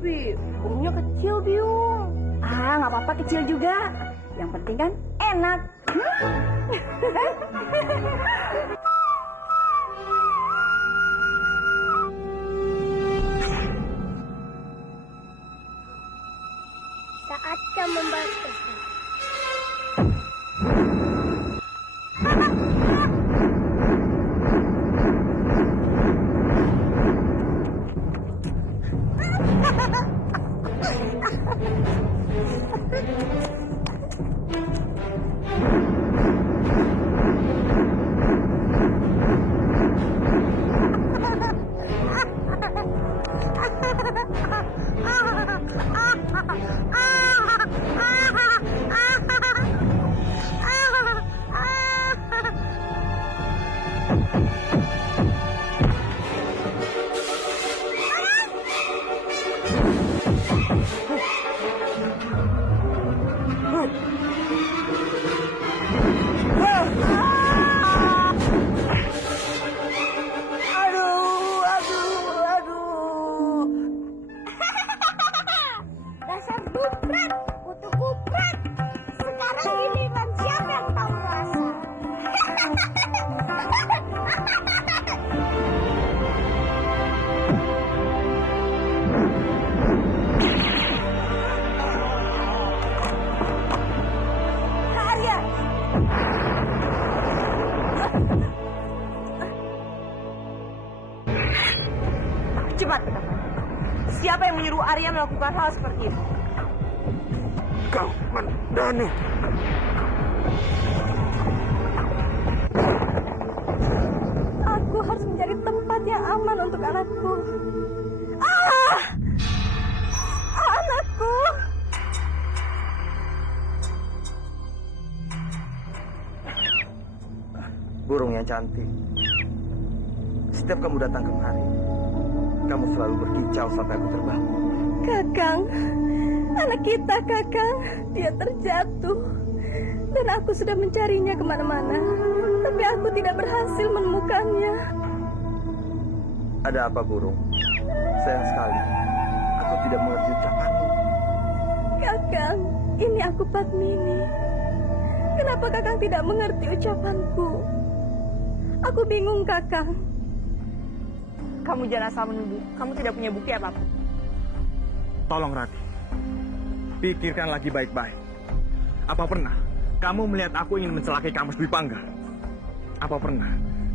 Tapi burungnya kecil, Biung. Ah, nggak apa-apa kecil juga. Yang penting kan enak. Saatnya membantu. Dasar gupret, kutu gupret. Sekarang giliran siapa yang tahu rasa? Arya. Cepat katakan. Siapa yang menyuruh Arya melakukan hal seperti itu? Kau Mandano. Aku harus mencari tempat yang aman untuk anakku. Ah! Anakku! Burung yang cantik. Setiap kamu datang kemari, kamu selalu berkicau sampai aku terbangun. Kakang, anak kita Kakang, dia terjatuh. Dan aku sudah mencarinya kemana-mana. Tapi aku tidak berhasil menemukannya. Ada apa, burung? Sayang sekali, aku tidak mengerti ucapanmu. Kakang, ini aku Padmini. Kenapa Kakang tidak mengerti ucapanku? Aku bingung, Kakang. Kamu jangan asal menuduh. Kamu tidak punya bukti apapun. Tolong Rati, pikirkan lagi baik-baik. Apa pernah kamu melihat aku ingin mencelakai Kamus Dwi Pangga? Apa pernah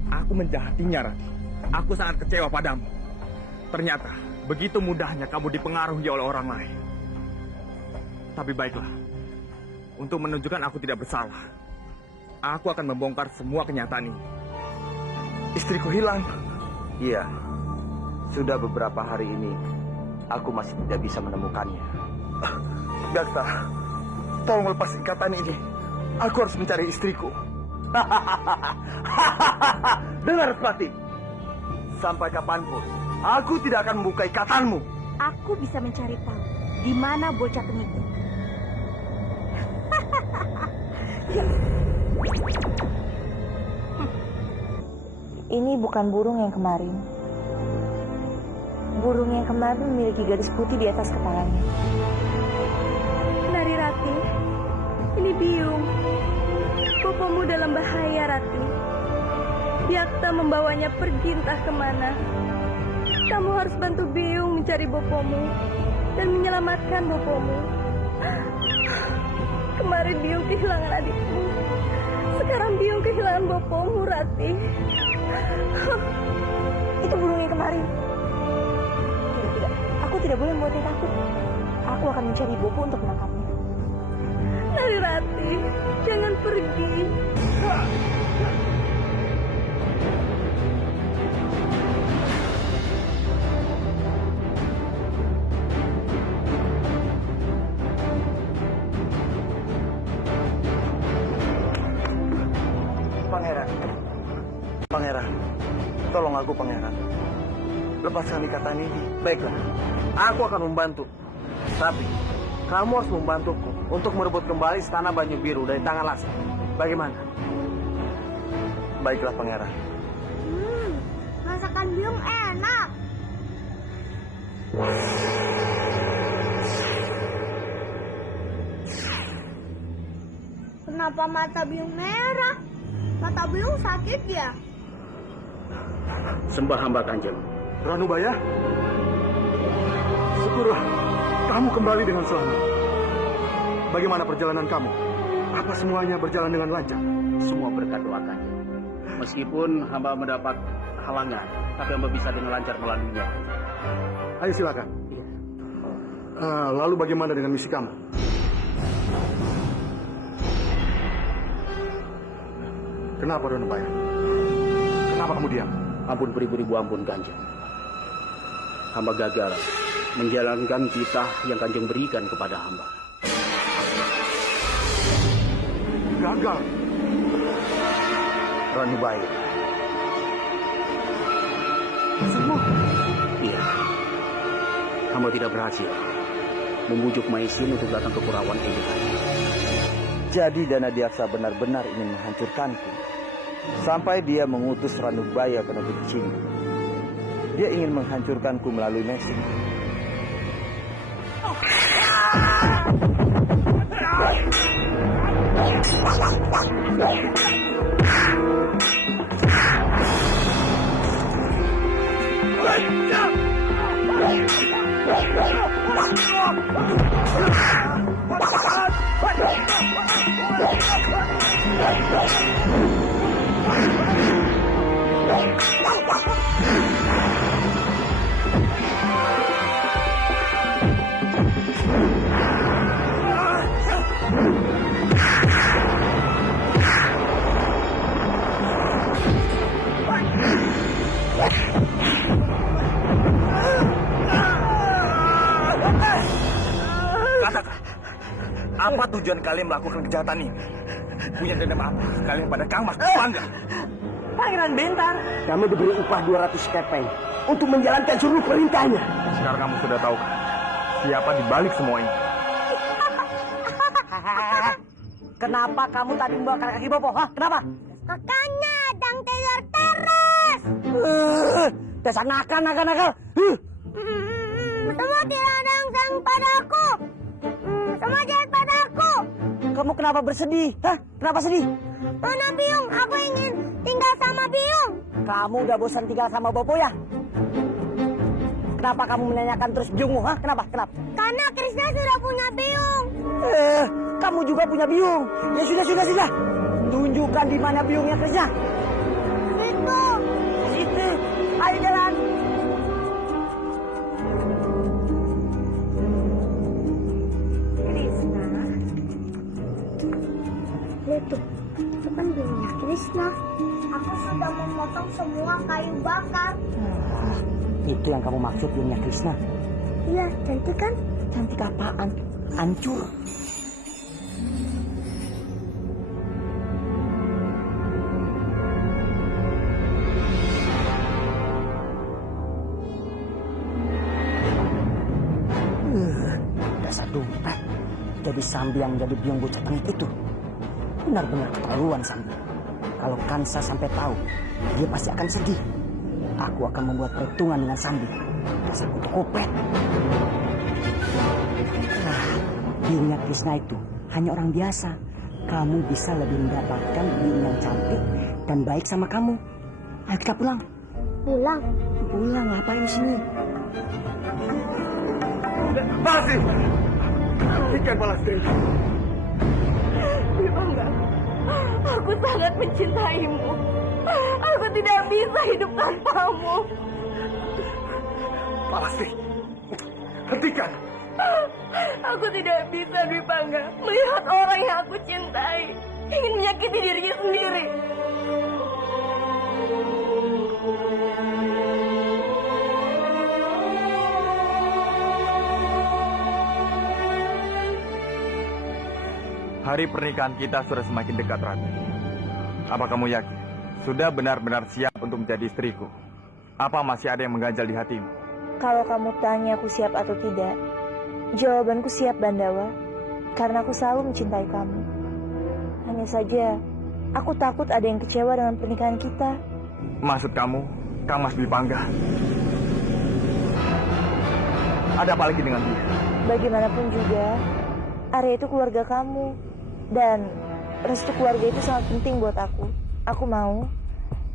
aku menjahatinya, Rati? Aku sangat kecewa padamu. Ternyata begitu mudahnya kamu dipengaruhi oleh orang lain. Tapi baiklah, untuk menunjukkan aku tidak bersalah, aku akan membongkar semua kenyataan ini. Istriku hilang. Iya, sudah beberapa hari ini aku masih tidak bisa menemukannya. Daksa, tolong lepas ikatan ini. Aku harus mencari istriku. Dengar, Spati. Sampai kapanpun, aku tidak akan membuka ikatanmu. Aku bisa mencari tahu di mana bocah tengik itu. Ini bukan burung yang kemarin. Burung yang kemarin memiliki garis putih di atas kepalanya. Nari Rati, ini Biung. Bopomu dalam bahaya, Rati. Biakta membawanya pergi entah kemana. Kamu harus bantu Biung mencari bopomu dan menyelamatkan bopomu. Kemarin Biung kehilangan adikmu. Sekarang Biung kehilangan bopomu, Rati. Itu burung yang kemarin. Tidak. Aku tidak boleh membuatnya takut. Aku akan mencari Bopo untuk menangkapnya. Nari Rati, jangan pergi. Pangeran, tolong aku, Pangeran. Lepaskan ikatan ini. Baiklah, aku akan membantu. Tapi, kamu harus membantuku untuk merebut kembali istana Banyu Biru dari tangan Lasta. Bagaimana? Baiklah, Pangeran. Masakan Biung enak. kenapa mata biung merah? Mata biung sakit ya? Sembah hamba Kanjeng. Ranubaya, syukurlah kamu kembali dengan selamat. Bagaimana perjalanan kamu? Apa semuanya berjalan dengan lancar? Semua berkat doa Kanjeng. Meskipun hamba mendapat halangan, tapi hamba bisa dengan lancar melaluinya. Ayo silakan. Lalu bagaimana dengan misi kamu? Kenapa Ranubaya? Kenapa kamu diam? Ampun beribu-ribu ampun Kanjeng. Hamba gagal menjalankan titah yang Kanjeng berikan kepada hamba. Gagal. Ranubaya. Semua. Iya. Hamba tidak berhasil membujuk Maisin untuk datang ke Kurawan Edikan. Jadi Dana Diaksa benar-benar ingin menghancurkanku. Sampai dia mengutus Ranubaya ke negeri Cina. Dia ingin menghancurkanku melalui Maisin. Katakan, apa tujuan kalian melakukan kejahatan ini? Punya dendam apa kalian pada Kang Mas Bangga? Pangeran Bentar. Kami diberi upah 200 kepeng untuk menjalankan seluruh perintahnya. Sekarang kamu sudah tahu kan siapa di balik semua ini? Kenapa kamu tadi membakar kaki Bopo? Hah? Kenapa? Makanya dang teres. Dasar nakal. Semua tidak dangsang padaku. Semua jahat padaku. Kamu kenapa bersedih? Hah? Kenapa sedih? Nona Biung, aku ingin tinggal sama Biung. Kamu udah bosan tinggal sama Bopo ya? Kenapa kamu menanyakan terus biungmu? Hah? Kenapa? Karena Krishna sudah punya Biung. Kamu juga punya biung. Ya sudah. Tunjukkan di mana biungnya Krishna. Itu. Situ. Ayo jalan. Krishna. Lihat tuh. Itu kan biungnya Krishna. Aku sudah memotong semua kayu bakar. Itu yang kamu maksud biungnya Krishna. Iya, cantik kan? Cantik apaan? Hancur. Dasar dompet. Jadi Sambi yang menjadi biung bocah tengik itu. Benar-benar keterlaluan Sambi. Kalau Kansa sampai tahu, dia pasti akan sedih. Aku akan membuat perhitungan dengan Sambi. Dasar kutu kopet. Biungnya Krishna itu hanya orang biasa. Kamu bisa lebih mendapatkan biung yang cantik dan baik sama kamu. Ayo kita pulang. Pulang. Pulang, ngapain di sini? Pasti. Ikan balas dendam. Bangga, aku sangat mencintaimu. Aku tidak bisa hidup tanpamu. Pasti. Hentikan. Aku tidak bisa, Dwi Bangga, melihat orang yang aku cintai ingin menyakiti dirinya sendiri. Hari pernikahan kita sudah semakin dekat, Rati. Apa kamu yakin? Sudah benar-benar siap untuk menjadi istriku? Apa masih ada yang mengganjal di hatimu? Kalau kamu tanya aku siap atau tidak, jawabanku siap, Bandawa. Karena aku selalu mencintai kamu. Hanya saja, aku takut ada yang kecewa dengan pernikahan kita. Maksud kamu, Kang Mas Dwi Pangga? Ada apa lagi dengan dia? Bagaimanapun juga, Arya itu keluarga kamu. Dan restu keluarga itu sangat penting buat aku. Aku mau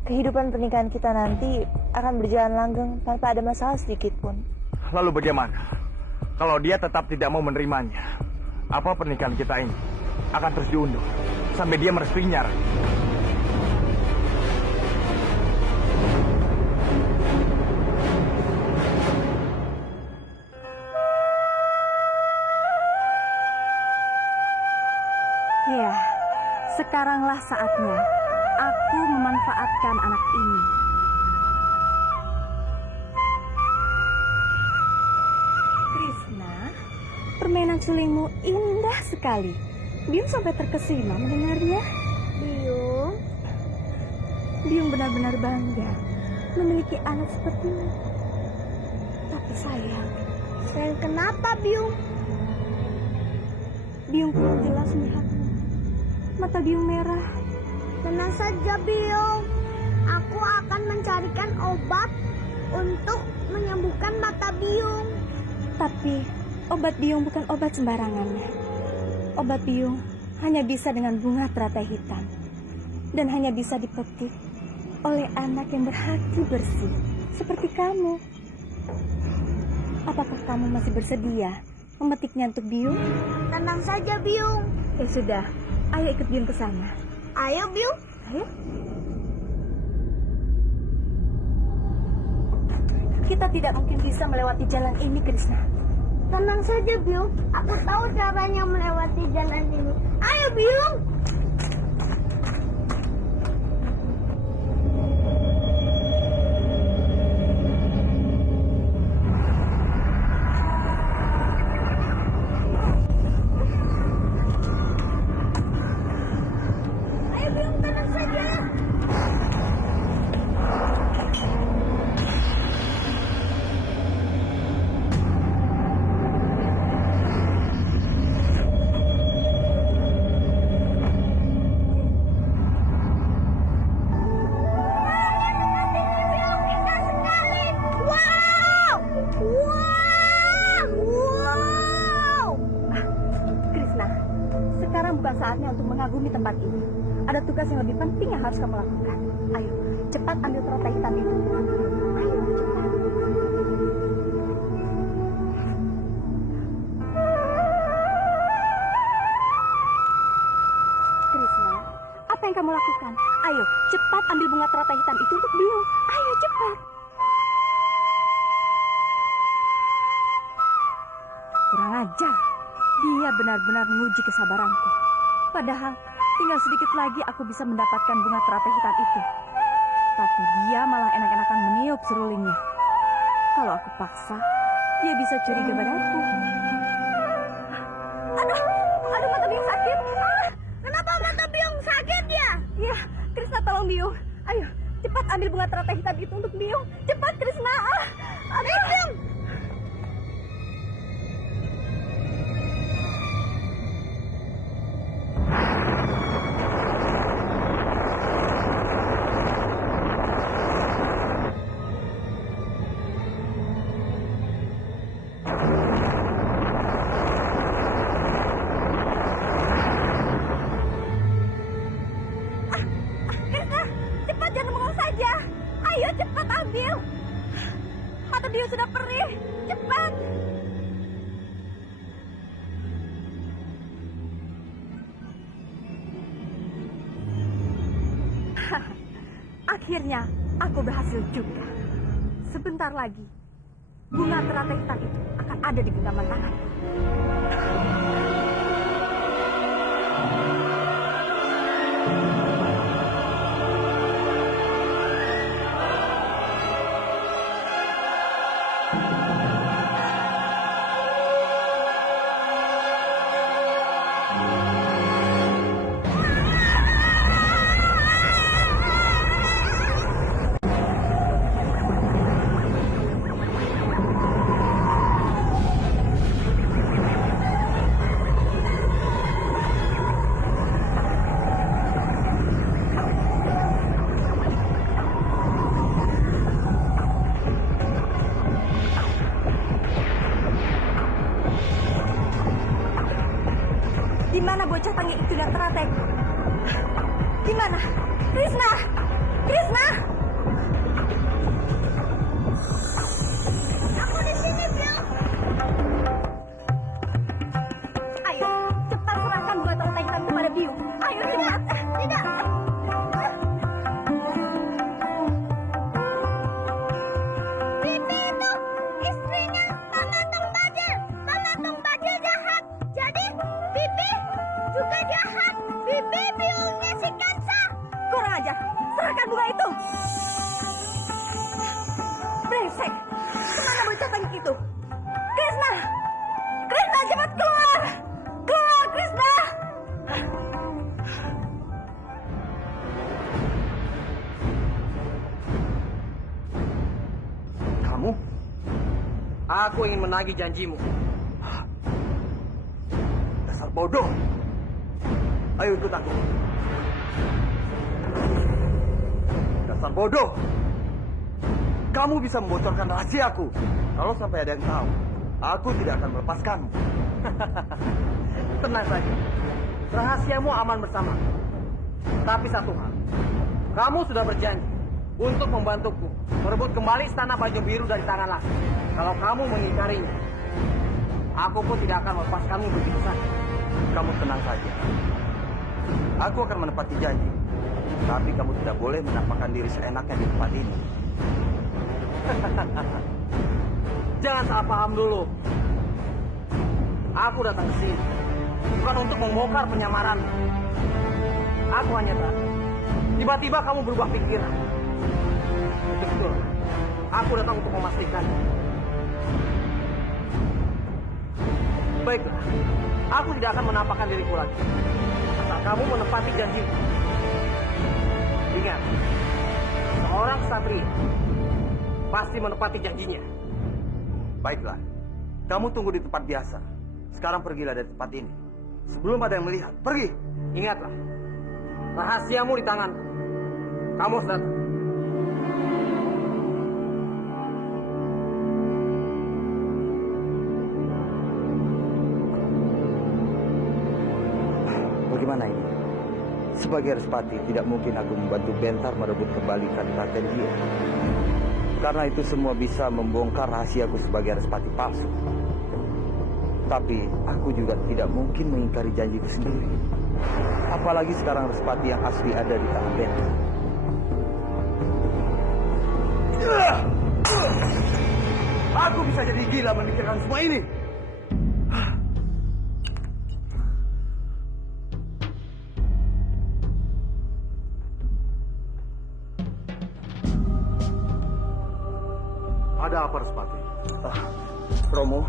kehidupan pernikahan kita nanti akan berjalan langgeng tanpa ada masalah sedikit pun. Lalu bagaimana kalau dia tetap tidak mau menerimanya? Apa pernikahan kita ini akan terus diundur sampai dia merestuinya, Rati? Ya, sekaranglah saatnya aku memanfaatkan anak ini. Krishna, permainan sulingmu indah sekali. Biung sampai terkesima mendengarnya. Biung, Biung benar-benar bangga memiliki anak sepertimu. Tapi sayang kenapa Biung? Biung kurang jelas melihatmu. Mata Biung merah. Tenang saja Biung, aku akan mencarikan obat untuk menyembuhkan mata Biung. Tapi obat Biung bukan obat sembarangan. Obat Biung hanya bisa dengan bunga teratai hitam. Dan hanya bisa dipetik oleh anak yang berhati bersih. Seperti kamu. Apakah kamu masih bersedia memetiknya untuk Biung? Tenang saja Biung. Ya sudah, ayo ikut Biung ke sana. Ayo Biung. Ayo. Kita tidak mungkin bisa melewati jalan ini, Krishna. Tenang saja Biung, aku tahu caranya melewati jalan ini. Ayo Biung. Ayo Biung, tenang saja. Krishna, sekarang bukan saatnya untuk mengagumi tempat ini. Ada tugas yang lebih penting yang harus kamu lakukan. Ayo, cepat ambil teratai hitam itu. Ayo, cepat. Krishna, apa yang kamu lakukan? Ayo, cepat ambil bunga teratai hitam itu untuk Biung. Ayo, cepat. Kurang ajar. Dia benar-benar menguji kesabaranku. Padahal tinggal sedikit lagi aku bisa mendapatkan bunga teratai hitam itu. Tapi dia malah enak-enakan meniup serulingnya. Kalau aku paksa, dia bisa curiga padaku. Aduh, mata Biung sakit. Kenapa mata Biung sakit ya? Iya, Krishna tolong Biung. Ayo, cepat ambil bunga teratai hitam itu untuk Biung. Cepat Krishna. Aduh, Biung. Krishna, cepat jangan bengong saja. Ayo cepat ambil. Mata Biung sudah perih. Cepat. Akhirnya aku berhasil juga. Sebentar lagi bunga teratai hitam itu akan ada di genggaman tangan. itu. Krishna! Krishna, cepat keluar! Keluar, Krishna! Kamu? Aku ingin menagih janjimu. Dasar bodoh. Ayo ikut aku. Dasar bodoh. Kamu bisa membocorkan rahasiaku. Kalau sampai ada yang tahu, aku tidak akan melepaskanmu. Tenang saja. Rahasiamu aman bersama. Tapi satu hal. Kamu sudah berjanji untuk membantuku merebut kembali istana Banyu Biru dari tangan Laksmi. Kalau kamu mengingkarinya, aku pun tidak akan melepaskanmu begitu saja. Kamu tenang saja. Aku akan menepati janji. Tapi kamu tidak boleh menampakkan diri seenaknya di tempat ini. Jangan salah paham dulu. Aku datang ke sini bukan untuk membongkar penyamaran. Aku hanya tahu tiba-tiba kamu berubah pikiran. Betul. Aku datang untuk memastikan. Baiklah, aku tidak akan menampakkan diriku lagi. Asal kamu menepati janjimu. Ingat, seorang ksatria pasti menepati janjinya. Baiklah, kamu tunggu di tempat biasa. Sekarang pergilah dari tempat ini. Sebelum ada yang melihat, pergi. Ingatlah, rahasiamu di tanganku. Kamu harus datang. Bagaimana ini? Sebagai Respati, tidak mungkin aku membantu Bentar merebut kembali Kadipaten Jia. Karena itu semua bisa membongkar rahasiaku sebagai Respati palsu. Tapi aku juga tidak mungkin mengingkari janjiku sendiri. Apalagi sekarang Respati yang asli ada di tangan Bentar. Aku bisa jadi gila memikirkan semua ini. Ada apa, Respati? Romo,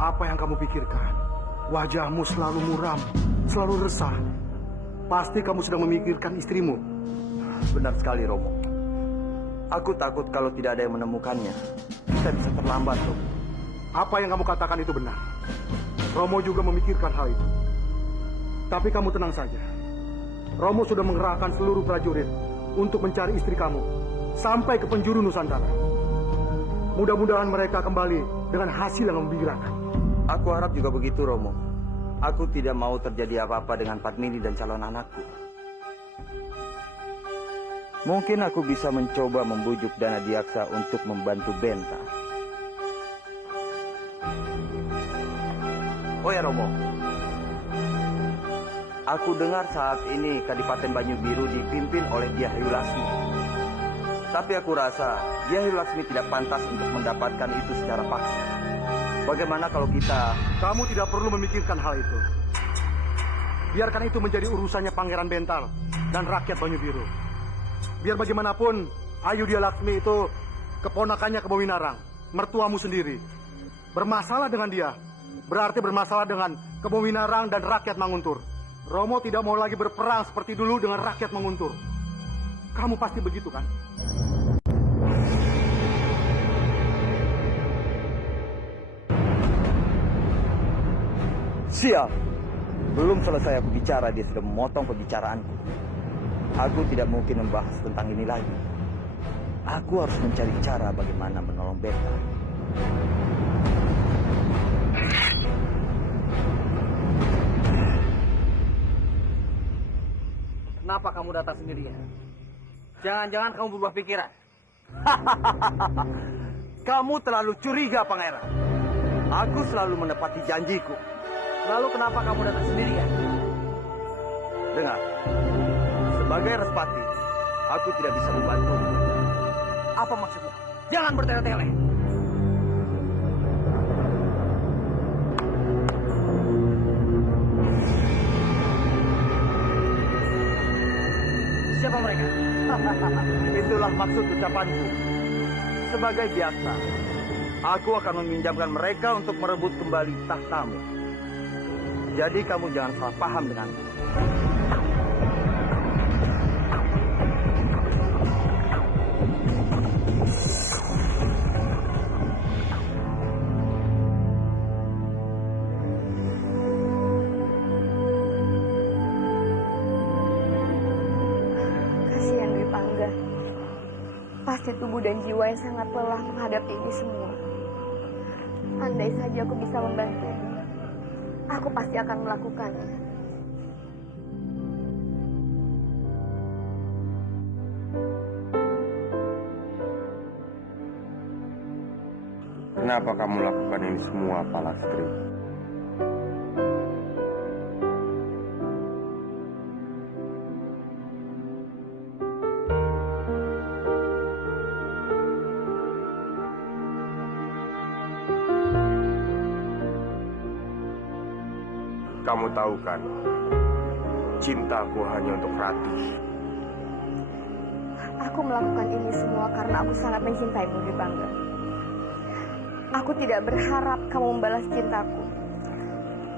apa yang kamu pikirkan? Wajahmu selalu muram, selalu resah. Pasti kamu sedang memikirkan istrimu. Benar sekali, Romo. Aku takut kalau tidak ada yang menemukannya, kita bisa terlambat, Romo. Apa yang kamu katakan itu benar. Romo juga memikirkan hal itu. Tapi kamu tenang saja. Romo sudah mengerahkan seluruh prajurit untuk mencari istri kamu sampai ke penjuru Nusantara. Mudah-mudahan mereka kembali dengan hasil yang membirakan. Aku harap juga begitu, Romo. Aku tidak mau terjadi apa-apa dengan Padmini dan calon anakku. Mungkin aku bisa mencoba membujuk Dana Diaksa untuk membantu Benta. Oh ya, Romo. Aku dengar saat ini Kadipaten Banyu Biru dipimpin oleh Dyah Hayu Laksmi. Tapi aku rasa Dyah Hayu Laksmi tidak pantas untuk mendapatkan itu secara paksa. Bagaimana kalau kita... Kamu tidak perlu memikirkan hal itu. Biarkan itu menjadi urusannya Pangeran Bentar dan rakyat Banyu Biru. Biar bagaimanapun, Ayu Dyah Laksmi itu keponakannya Kebo Winarang, mertuamu sendiri. Bermasalah dengan dia, berarti bermasalah dengan Kebo Winarang dan rakyat Manguntur. Romo tidak mau lagi berperang seperti dulu dengan rakyat Manguntur. Kamu pasti begitu, kan? Siap. Belum selesai aku bicara, dia sudah memotong pembicaraanku. Aku tidak mungkin membahas tentang ini lagi. Aku harus mencari cara bagaimana menolong Beta. Kenapa kamu datang sendirian? Jangan-jangan kamu berubah pikiran. Kamu terlalu curiga, Pangeran. Aku selalu menepati janjiku. Lalu kenapa kamu datang sendirian? Dengar, sebagai Respati, aku tidak bisa membantu. Apa maksudmu? Jangan bertele-tele. Siapa mereka? Itulah maksud ucapanku. Sebagai biasa, aku akan meminjamkan mereka untuk merebut kembali tahtamu. Jadi kamu jangan salah paham denganku. Kasihan Dwi Pangga. Pasti tubuh dan jiwa yang sangat lelah menghadapi ini semua. Andai saja aku bisa membantunya, aku pasti akan melakukannya. Kenapa kamu lakukan ini semua, Palastri? Kamu tahu kan, cintaku hanya untuk Ratih. Aku melakukan ini semua karena aku sangat mencintaimu, Dwi Pangga. Aku tidak berharap kamu membalas cintaku.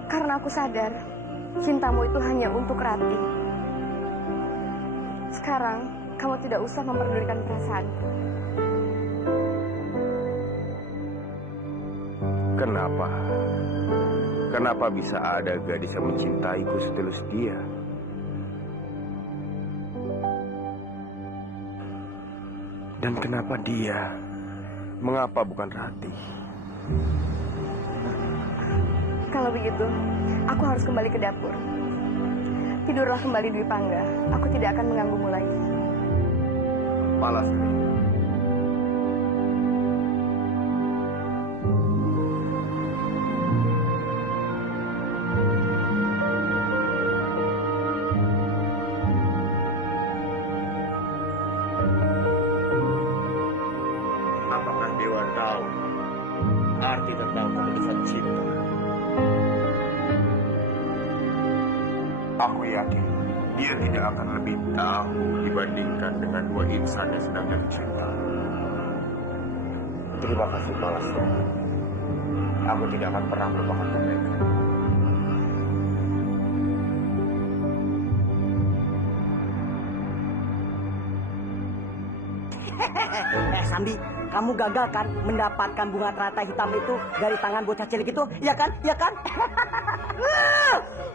Karena aku sadar, cintamu itu hanya untuk Ratih. Sekarang, kamu tidak usah memperdulikan perasaanku. Kenapa? Kenapa bisa ada gadis yang mencintaiku setulus dia? Dan kenapa dia? Mengapa bukan Ratih? Kalau begitu, aku harus kembali ke dapur. Tidurlah kembali, Dwi Pangga. Aku tidak akan mengganggumu lagi. Palastri. Apakah Dewa tahu arti tentang keputusan cinta? Aku yakin dia tidak akan lebih tahu dibandingkan dengan dua insan yang sedang jatuh cinta. Terima kasih, Palastri. Aku tidak akan pernah melupakan mereka. Sambi, kamu gagal kan mendapatkan bunga teratai hitam itu dari tangan bocah cilik itu, ya kan? Ya kan?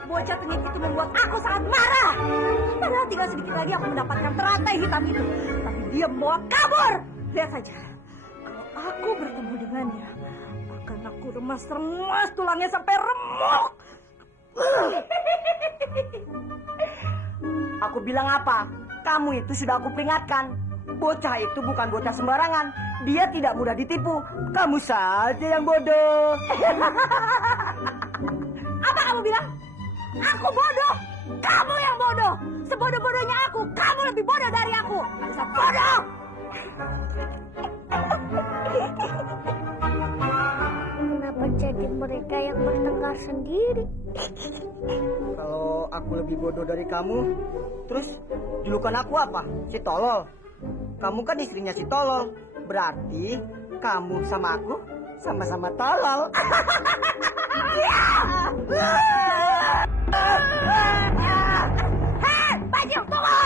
Bocah cilik itu membuat aku sangat marah. Padahal tinggal sedikit lagi aku mendapatkan teratai hitam itu, tapi dia membawa kabur. Lihat saja, kalau aku bertemu dengannya, akan aku remas-remas tulangnya sampai remuk. Aku bilang apa? Kamu itu sudah aku peringatkan. Bocah itu bukan bocah sembarangan. Dia tidak mudah ditipu. Kamu saja yang bodoh. Apa kamu bilang? Aku bodoh. Kamu yang bodoh. Sebodoh-bodohnya aku, kamu lebih bodoh dari aku. Dasar bodoh. Kenapa jadi mereka yang bertengkar sendiri? Kalau aku lebih bodoh dari kamu, terus julukan aku apa? Si tolol. Kamu kan istrinya si tolol. Berarti kamu sama aku sama-sama tolol. Hei, Bajil, tunggu!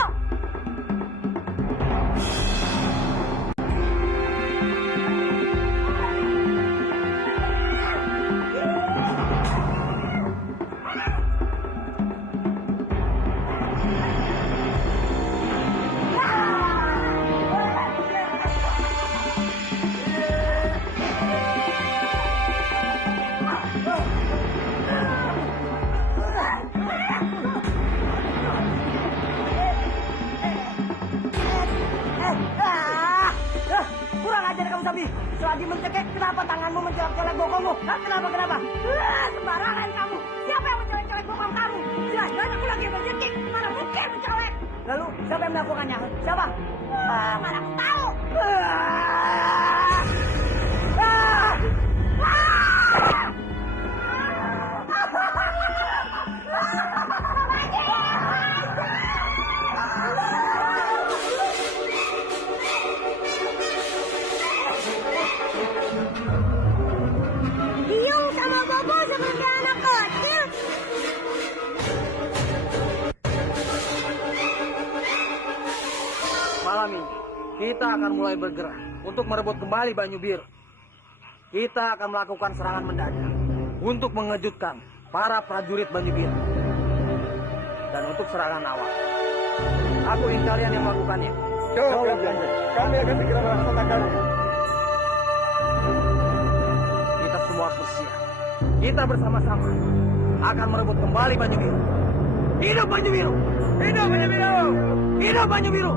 Kurang ajar kamu, Sambi. Selagi mencekik, kenapa tanganmu mencolek-colek bokongmu? Kenapa? Sembarangan kamu. Siapa yang mencolek-colek bokong kamu? Jelas-jelas aku lagi mencekik. Mana mungkin mencolek? Lalu, siapa yang melakukannya? Siapa? Mana aku tahu. kita akan mulai bergerak untuk merebut kembali Banyu Biru. Kita akan melakukan serangan mendadak untuk mengejutkan para prajurit Banyu Biru. Dan untuk serangan awal, aku ingin kalian yang melakukannya. Kami akan segera melaksanakannya. Kita semua harus bersiap. Kita bersama-sama akan merebut kembali Banyu Biru. Hidup Banyu Biru! Hidup Banyu Biru! Hidup Banyu Biru!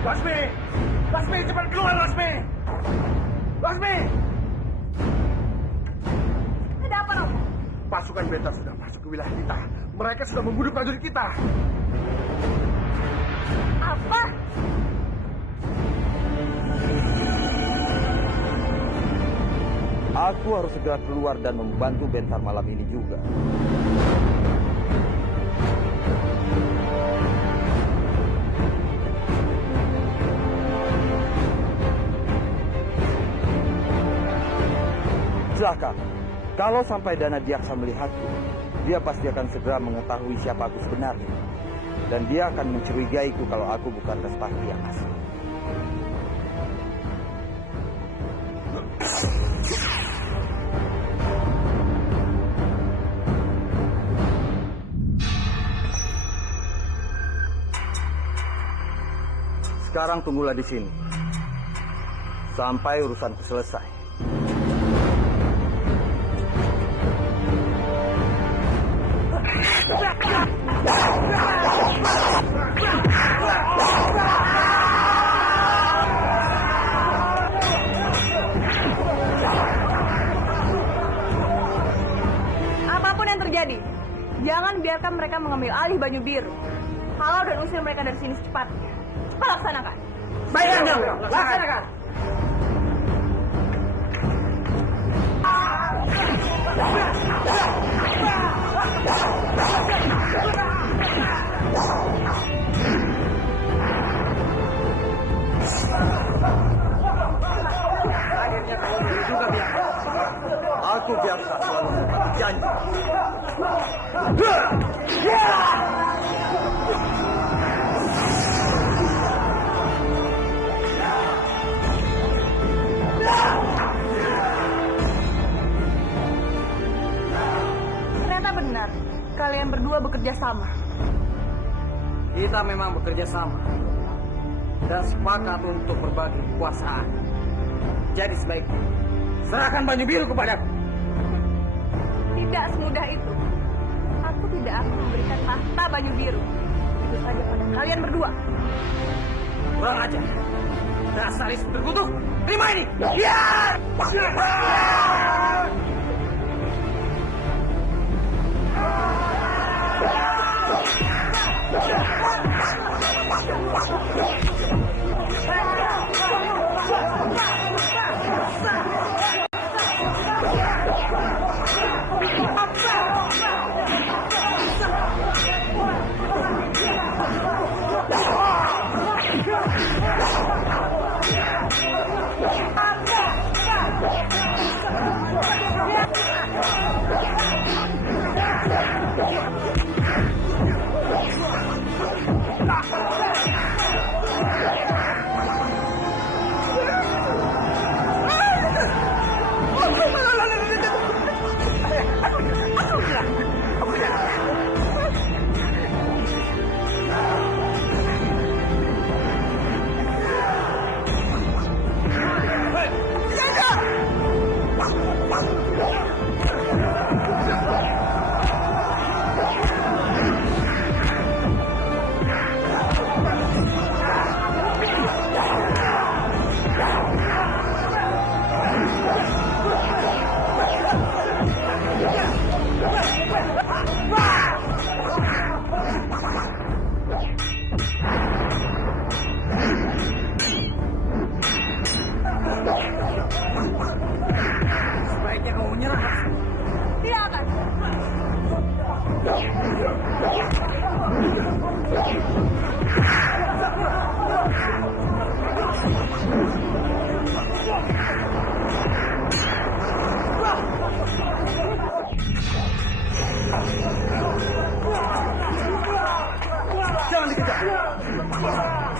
Lasmi! Lasmi, cepat keluar, Lasmi! Lasmi! Ada apa, Romo? Pasukan beta sudah masuk ke wilayah kita. Mereka sudah membunuh prajurit kita. Apa? Aku harus segera keluar dan membantu Bentar malam ini juga. Silakan. Kalau sampai Dana Diaksa melihatku, dia pasti akan segera mengetahui siapa aku sebenarnya. Dan dia akan mencurigaiku kalau aku bukan Respati yang asli. Sekarang tunggulah di sini. Sampai urusanku selesai. Apapun yang terjadi, jangan biarkan mereka mengambil alih Banyu Biru. Halau dan usir mereka dari sini secepatnya. Cepat laksanakan. Baik, laksanakan. Akhirnya kau juga biasa. Aku biasa selalu janji. Ternyata benar, kalian berdua bekerja sama. Kita memang bekerja sama dan sepakat untuk berbagi kekuasaan. Jadi sebaiknya serahkan Banyu Biru kepadaku. Tidak semudah itu. Aku tidak akan memberikan tahta Banyu Biru. Itu saja pada kalian berdua. Kurang ajar. Dasar istri terkutuk. Terima ini. Ya! menyerah. Dia akan. Jangan dikejar.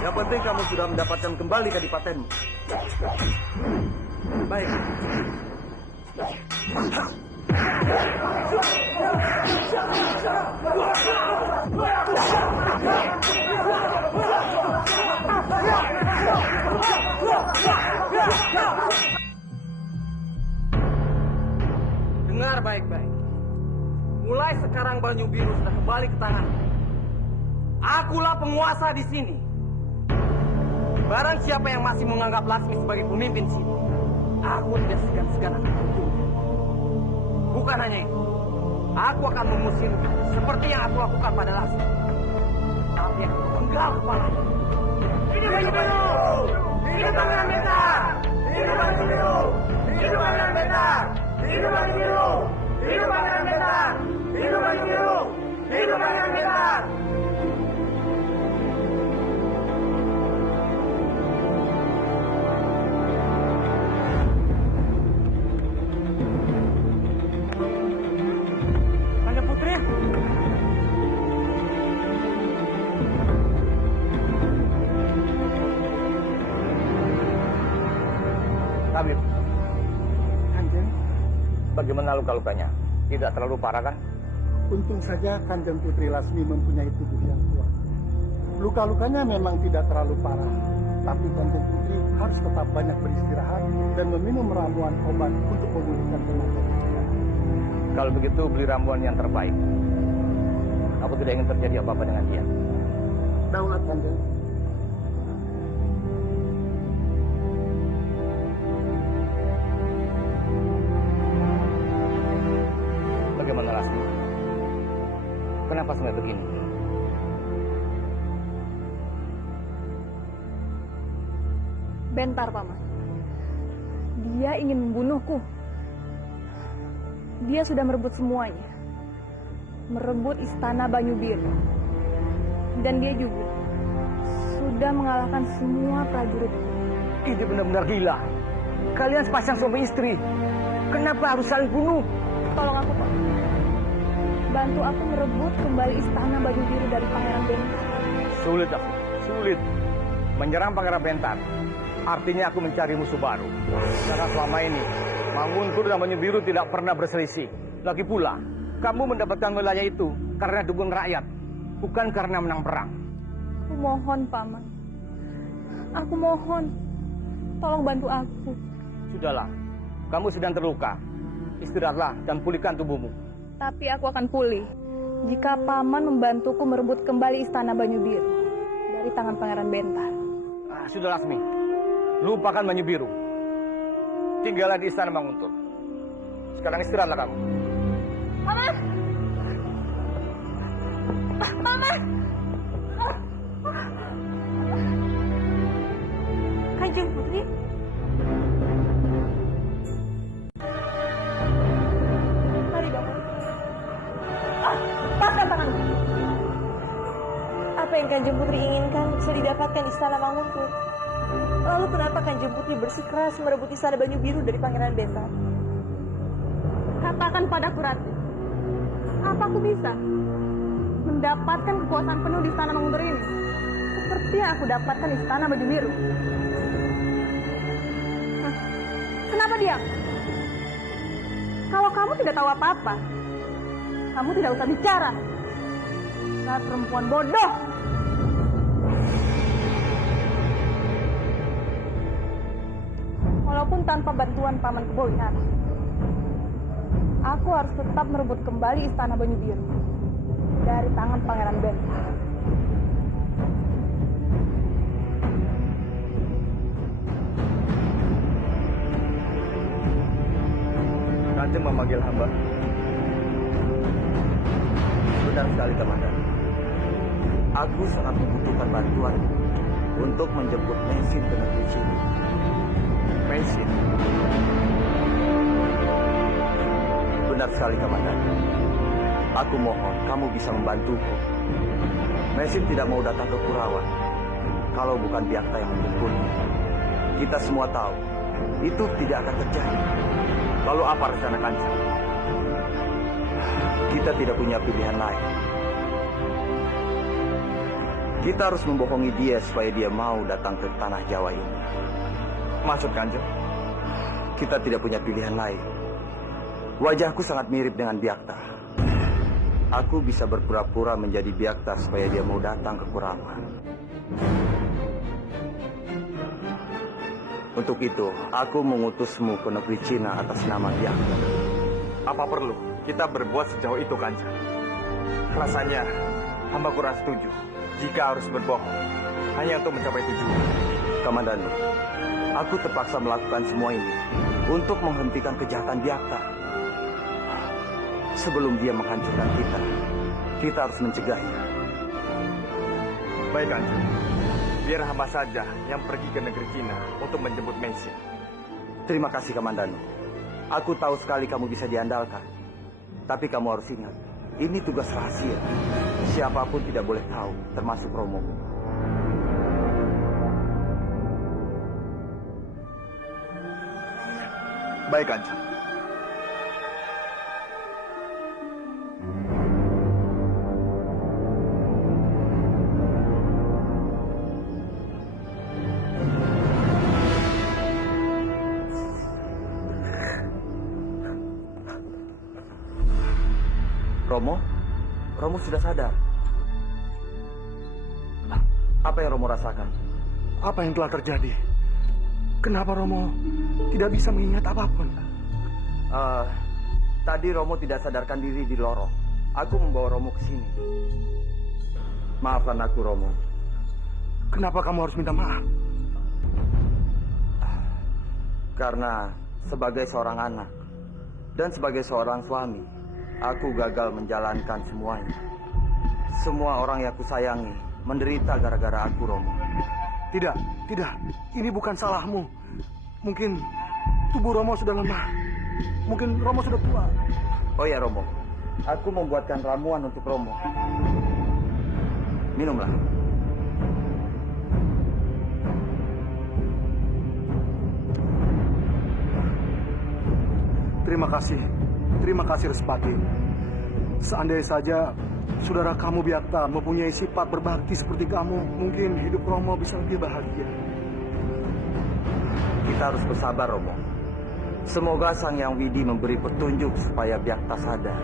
Yang penting kamu sudah mendapatkan kembali kadipatenmu. Baik. Dengar baik-baik. Mulai sekarang Banyu Biru sudah kembali ke tangan. Akulah penguasa di sini. Barang siapa yang masih menganggap Lasmi sebagai pemimpin sini, aku tidak segan-segan akan membunuh. Bukan hanya itu, aku akan mengusir seperti yang aku lakukan pada Lasmi. Tapi aku penggal kepalanya. Hidup Banyu Biru! Hidup Pangeran Bentar! Hidup Banyu Biru! Hidup Pangeran Bentar! Hidup Banyu Biru! Hidup Pangeran Bentar! Hidup Banyu Biru! Hidup Pangeran Bentar! Kanjeng Putri! Tabib, Kanjeng, bagaimana luka-lukanya? Tidak terlalu parah kan? untung saja Kanjeng Putri Lasmi mempunyai tubuh yang kuat. Luka-lukanya memang tidak terlalu parah, tapi Kanjeng Putri harus tetap banyak beristirahat dan meminum ramuan obat untuk memulihkan tenaga. Kalau begitu beli ramuan yang terbaik. Aku tidak ingin terjadi apa-apa dengan dia. Daulat Kanjeng. Bagaimana Lasmi? Kenapa sampai begini? Bentar, Paman. Dia ingin membunuhku. Dia sudah merebut semuanya. Merebut istana Banyu Biru. Dan dia juga sudah mengalahkan semua prajuritku. Ini benar-benar gila. Kalian sepasang suami istri. Kenapa harus saling bunuh? Tolong aku, Pak. Bantu aku merebut kembali istana Banyu Biru dari Pangeran Bentar. Sulit aku, sulit. Menyerang Pangeran Bentar. Artinya aku mencari musuh baru. Karena selama ini, Manguntur dan Banyu Biru tidak pernah berselisih. Lagi pula, kamu mendapatkan wilayah itu karena dukungan rakyat, bukan karena menang perang. Aku mohon, Paman. Aku mohon. Tolong bantu aku. Sudahlah, kamu sedang terluka. Istirahatlah dan pulihkan tubuhmu. Tapi aku akan pulih jika Paman membantuku merebut kembali istana Banyu Biru dari tangan Pangeran Bentar. Sudah Lasmi, lupakan Banyu Biru. Tinggallah di istana Manguntur. Sekarang istirahatlah kamu. Paman! Paman! Kanjeng Putri? Mari bangun. Lepaskan tanganmu. Apa yang Kanjeng Putri inginkan bisa didapatkan di istana Manguntur. Lalu kenapa Kanjeng Putri bersikeras merebut istana Banyu Biru dari Pangeran Bentar? Katakan padaku, Ratu. Apa aku bisa mendapatkan kekuasaan penuh di istana Manguntur ini? Seperti yang aku dapatkan di istana Banyu Biru. Hah? Kenapa diam? Kalau kamu tidak tahu apa-apa, kamu tidak usah bicara. Saat perempuan bodoh. Walaupun tanpa bantuan Paman Kebohongan, aku harus tetap merebut kembali istana Banyu Biru dari tangan Pangeran Bentar. Kanjeng memanggil hamba. Benar sekali, Komandan. Aku sangat membutuhkan bantuan untuk menjemput Mesin ke negeri sini. Mesin. Benar sekali, Komandan. Aku mohon kamu bisa membantuku. Mesin tidak mau datang ke Kurawan kalau bukan Byakta yang menjemputnya. Kita semua tahu itu tidak akan terjadi. Lalu apa rencana Kanjeng? Kita tidak punya pilihan lain. Kita harus membohongi dia supaya dia mau datang ke tanah Jawa ini. Maksud Kanjeng? Kita tidak punya pilihan lain. Wajahku sangat mirip dengan Byakta. Aku bisa berpura-pura menjadi Byakta supaya dia mau datang ke Kurawan. Untuk itu, aku mengutusmu ke negeri Cina atas nama Byakta. Apa perlu kita berbuat sejauh itu, Kanjeng? Rasanya hamba kurang setuju jika harus berbohong hanya untuk mencapai tujuan. Kamandanu, aku terpaksa melakukan semua ini untuk menghentikan kejahatan Byakta. Sebelum dia menghancurkan kita harus mencegahnya. Baik, Kanjeng. Biar hamba saja yang pergi ke negeri Cina untuk menjemput Mesin. Terima kasih, Kamandanu. Aku tahu sekali kamu bisa diandalkan. Tapi kamu harus ingat, ini tugas rahasia. Siapapun tidak boleh tahu, termasuk Romo. Baik, Kanjeng. Romo sudah sadar. Apa yang Romo rasakan? Apa yang telah terjadi? Kenapa Romo tidak bisa mengingat apapun? Tadi Romo tidak sadarkan diri di lorong. Aku membawa Romo ke sini. Maafkan aku, Romo. Kenapa kamu harus minta maaf? Karena sebagai seorang anak dan sebagai seorang suami, aku gagal menjalankan semuanya. Semua orang yang aku sayangi menderita gara-gara aku, Romo. Tidak. Ini bukan salahmu. Mungkin tubuh Romo sudah lemah. Mungkin Romo sudah tua. Oh ya, Romo. Aku membuatkan ramuan untuk Romo. Minumlah. Terima kasih Respati. Seandainya saja saudara kamu Byakta mempunyai sifat berbakti seperti kamu, mungkin hidup Romo bisa lebih bahagia. Kita harus bersabar, Romo. Semoga Sang Yang Widi memberi petunjuk supaya Byakta sadar.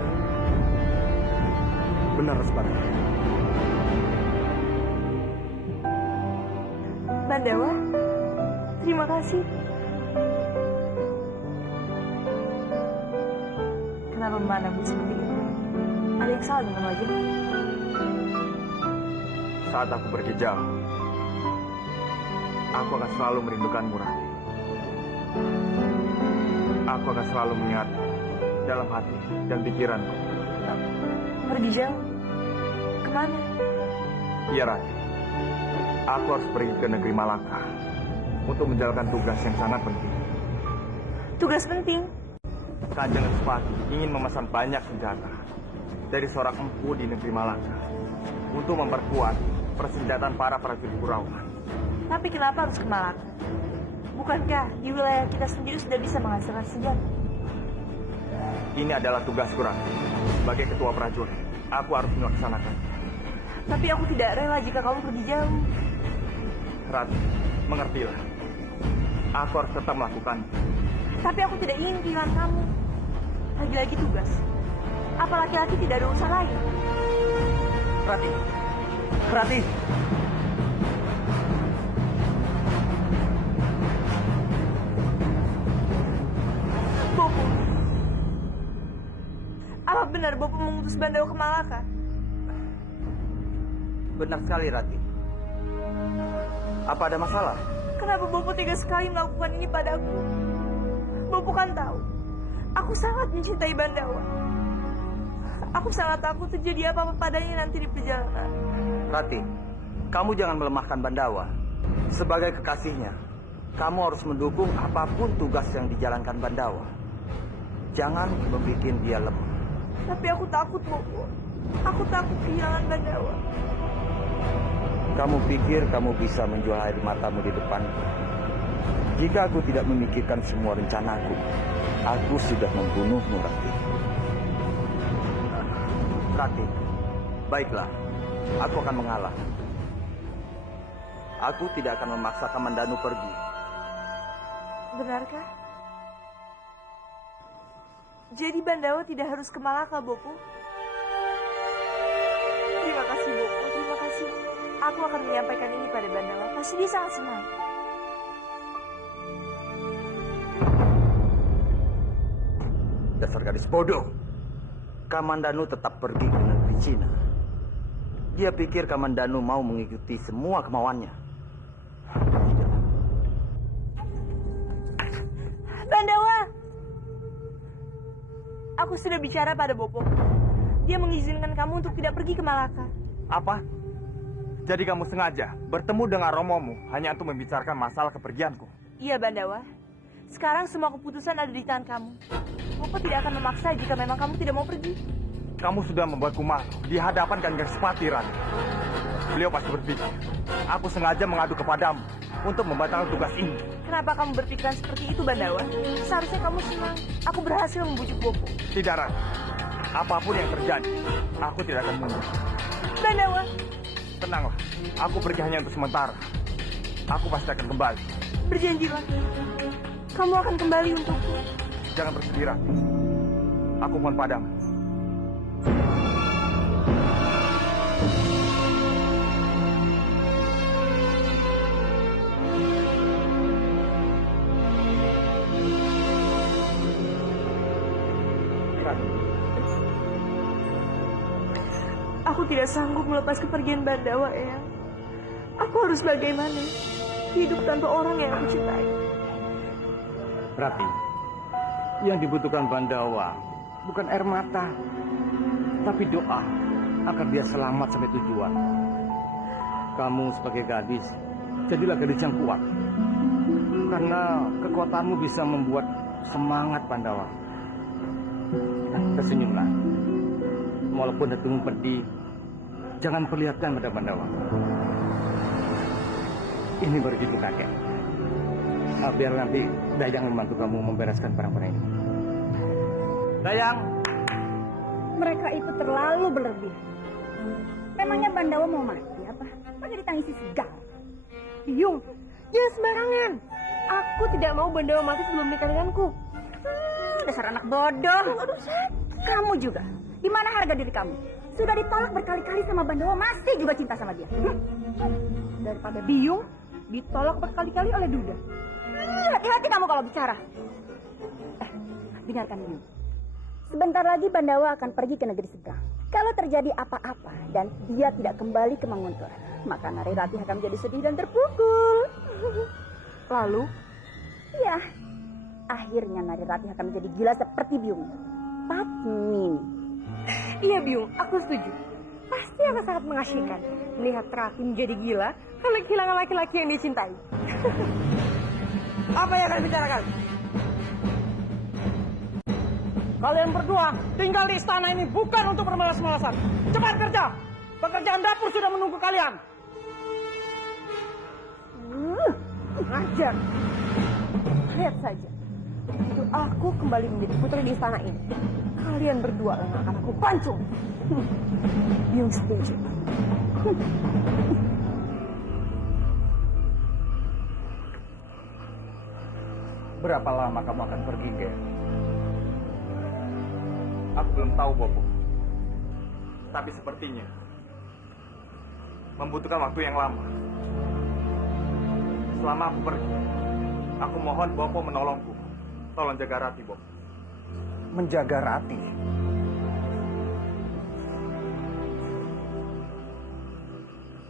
Benar, Respati. Bandawa, terima kasih. Kenapa memandangku seperti itu? Ada yang salah dengan wajah? Saat aku pergi jauh, aku akan selalu merindukanmu, Rati. Aku akan selalu mengingat dalam hati dan pikiranku. Pergi jauh? Kemana? Iya, Rati. Aku harus pergi ke negeri Malaka untuk menjalankan tugas yang sangat penting. Tugas penting? Kanjeng Respati ingin memesan banyak senjata dari seorang empu di negeri Malaka untuk memperkuat persenjataan para prajurit Kurawan. Tapi kenapa harus ke Malaka? Bukankah di wilayah kita sendiri sudah bisa menghasilkan senjata? Ini adalah tugasku, Rati. Sebagai ketua prajurit, aku harus melaksanakan. Tapi aku tidak rela jika kamu pergi jauh. Rati, mengertilah. Aku harus tetap melakukan. Tapi aku tidak ingin kehilangan kamu. Lagi-lagi tugas. Apa laki-laki tidak ada urusan lain? Rati. Bopo. Apa benar Bopo mengutus Bandawa ke Malaka? Benar sekali, Rati. Apa ada masalah? Kenapa Bopo tega sekali melakukan ini padaku? Bopo kan tahu, aku sangat mencintai Bandawa. Aku sangat takut terjadi apa-apa padanya nanti di perjalanan. Rati, kamu jangan melemahkan Bandawa. Sebagai kekasihnya, kamu harus mendukung apapun tugas yang dijalankan Bandawa. Jangan membuat dia lemah. Tapi aku takut, Bopo. Aku takut kehilangan Bandawa. Kamu pikir kamu bisa menjual air matamu di depanku? Jika aku tidak memikirkan semua rencanaku, aku sudah membunuhmu, Rati. Rati, baiklah. Aku akan mengalah. Aku tidak akan memaksa Kamandanu pergi. Benarkah? Jadi Bandawa tidak harus ke Malaka, Bopo? Terima kasih, Bopo. Terima kasih. Aku akan menyampaikan ini pada Bandawa. Pasti dia sangat senang. Dasar gadis bodoh. Kamandanu tetap pergi ke negeri Cina. Dia pikir Kamandanu mau mengikuti semua kemauannya. Tidak. Bandawa! Aku sudah bicara pada Bopo. Dia mengizinkan kamu untuk tidak pergi ke Malaka. Apa? Jadi kamu sengaja bertemu dengan romomu hanya untuk membicarakan masalah kepergianku? Iya, Bandawa. Sekarang semua keputusan ada di tangan kamu. Bopo tidak akan memaksa jika memang kamu tidak mau pergi. Kamu sudah membuatku malu di hadapan Kanjeng Sepati, Rani. Beliau pasti berpikir, aku sengaja mengadu kepadamu untuk membatalkan tugas ini. Kenapa kamu berpikiran seperti itu, Bandawa? Seharusnya kamu senang. Aku berhasil membujuk Bopo. Tidak, Rani. Apapun yang terjadi, aku tidak akan mundur. Bandawa! Tenanglah, aku pergi hanya untuk sementara. Aku pasti akan kembali. Berjanjilah. Kamu akan kembali untukku. Jangan bersedih, Rani. Aku mohon padamu. Aku tidak sanggup melepas kepergian Bandawa, Eyang. Aku harus bagaimana? Hidup tanpa orang yang aku cintai. Rati, yang dibutuhkan Bandawa bukan air mata, tapi doa agar dia selamat sampai tujuan. Kamu sebagai gadis, jadilah gadis yang kuat. Karena kekuatanmu bisa membuat semangat Bandawa. Tersenyumlah. Walaupun hatimu pedih, jangan perlihatkan pada Bandawa. Ini baru jadi kakek. Biar nanti Dayang membantu kamu membereskan barang-barang ini. Dayang! Mereka itu terlalu berlebihan. Memangnya Bandawa mau mati apa? Kok jadi tangisi segala? Biung, jangan sembarangan. Aku tidak mau Bandawa mati sebelum nikah denganku. Dasar anak bodoh. Kamu juga. Di mana harga diri kamu? Sudah ditolak berkali-kali sama Bandawa, masih juga cinta sama dia. Daripada Biung, ditolak berkali-kali oleh Duda. Hati-hati kamu kalau bicara. Dengarkan Biung. Sebentar lagi Bandawa akan pergi ke negeri Segang. Kalau terjadi apa-apa dan dia tidak kembali ke Manguntur, maka Nari Ratih akan menjadi sedih dan terpukul. Lalu? Ya, akhirnya Nari Ratih akan menjadi gila seperti Biung. Patmin. Iya, Biung, aku setuju. Pasti akan sangat mengasyikkan melihat Rati menjadi gila karena kehilangan laki-laki yang dicintai. Apa yang kalian bicarakan? Kalian berdua tinggal di istana ini bukan untuk bermalas-malasan. Cepat kerja. Pekerjaan dapur sudah menunggu kalian. Ajar. Lihat saja. Begitu aku kembali menjadi putri di istana ini, kalian berdua yang akan aku pancung. Biung setuju. Berapa lama kamu akan pergi, Ger? Aku belum tahu, Bopo. Tapi sepertinya membutuhkan waktu yang lama. Selama aku pergi, aku mohon Bopo menolongku. Tolong jaga Rati, Bopo. Menjaga Rati?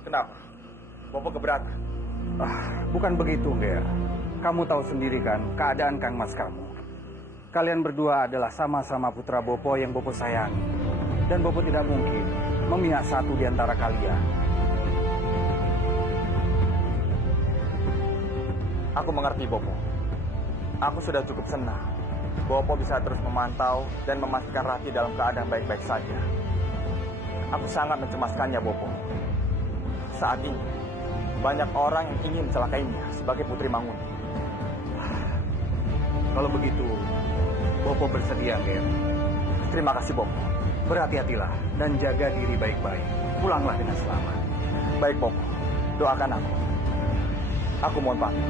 Kenapa? Bopo keberatan? Bukan begitu, Ger. Kamu tahu sendiri kan keadaan Kang Mas kamu. Kalian berdua adalah sama-sama putra Bopo yang Bopo sayangi. Dan Bopo tidak mungkin memihak satu di antara kalian. Aku mengerti, Bopo. Aku sudah cukup senang Bopo bisa terus memantau dan memastikan Rati dalam keadaan baik-baik saja. Aku sangat mencemaskannya, Bopo. Saat ini, banyak orang yang ingin mencelakainya sebagai Putri Mangun. Kalau begitu, Bopo bersedia, Ger. Terima kasih, Bopo. Berhati-hatilah dan jaga diri baik-baik. Pulanglah dengan selamat. Baik, Bopo. Doakan aku. Aku mohon pamit.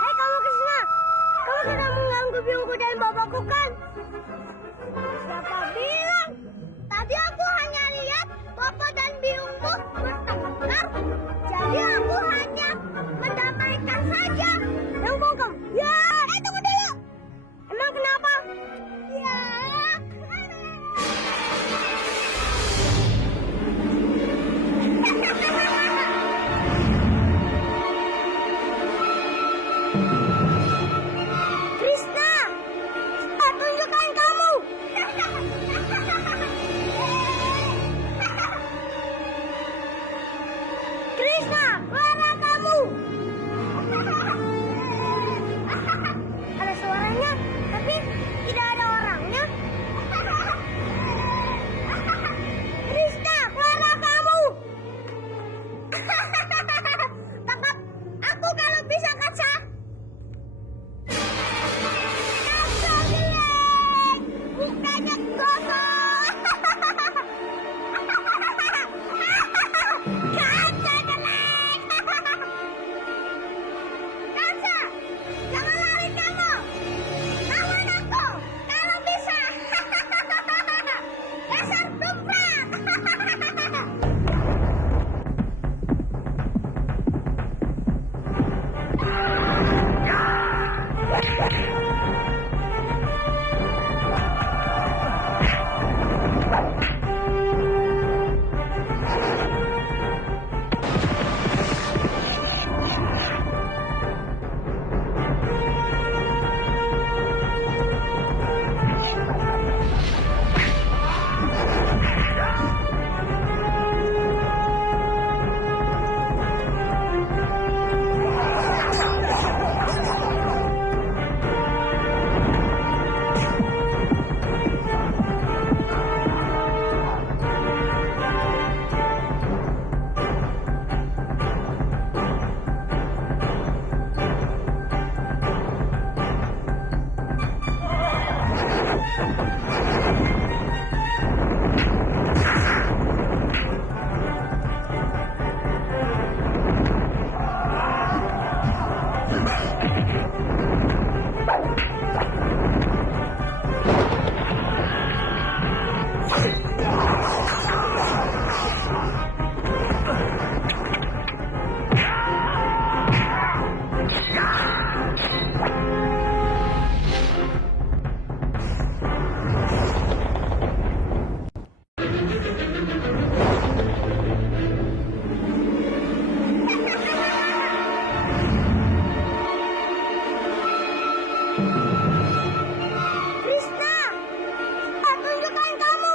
Hei kamu Krishna, kamu sedang mengganggu biungku dan bapakku kan? Siapa bilang? Tadi aku hanya lihat Papa dan biungku bertengkar. Jadi aku hanya mendamaikan saja. Yang bongkar? Ya, tunggu dulu. Emang kenapa? Ya. Krishna, tunjukkan kamu. Krishna, mana kamu? Ada suaranya, tapi tidak ada orangnya. Krishna, mana kamu? Tangkap aku kalau bisa kaca. Kaca jelek, mukanya gosong. Kaca jelek. Kaca, jangan lari kamu. Lawan aku kalau bisa. Dasar dumplak. Krishna, tunjukkan kamu.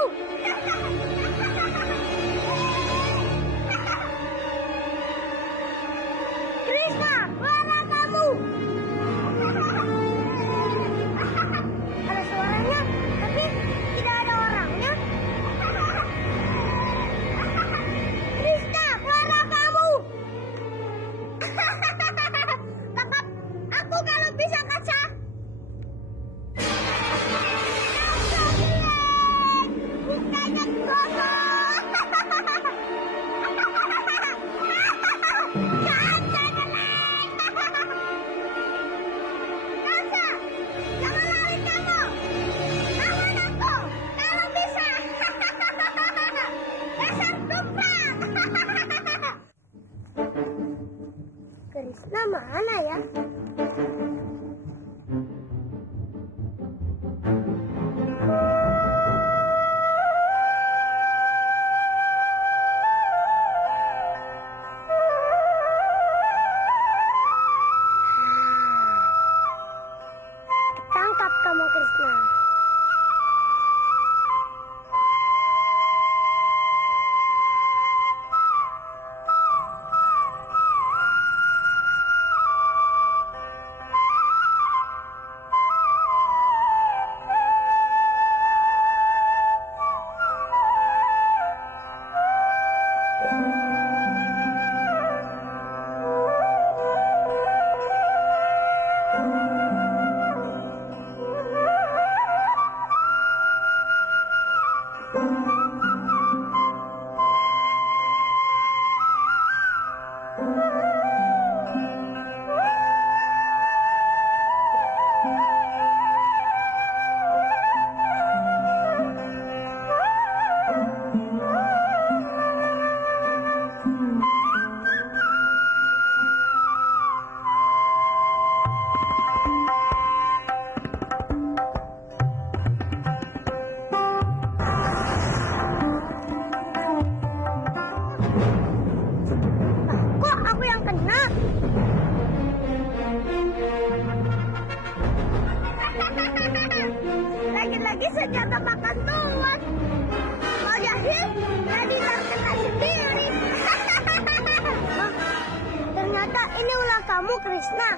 lagi senjata makan tuan. Kalau jahil, jadi terkena sendiri. Hah? Ternyata ini ulah kamu, Krishna.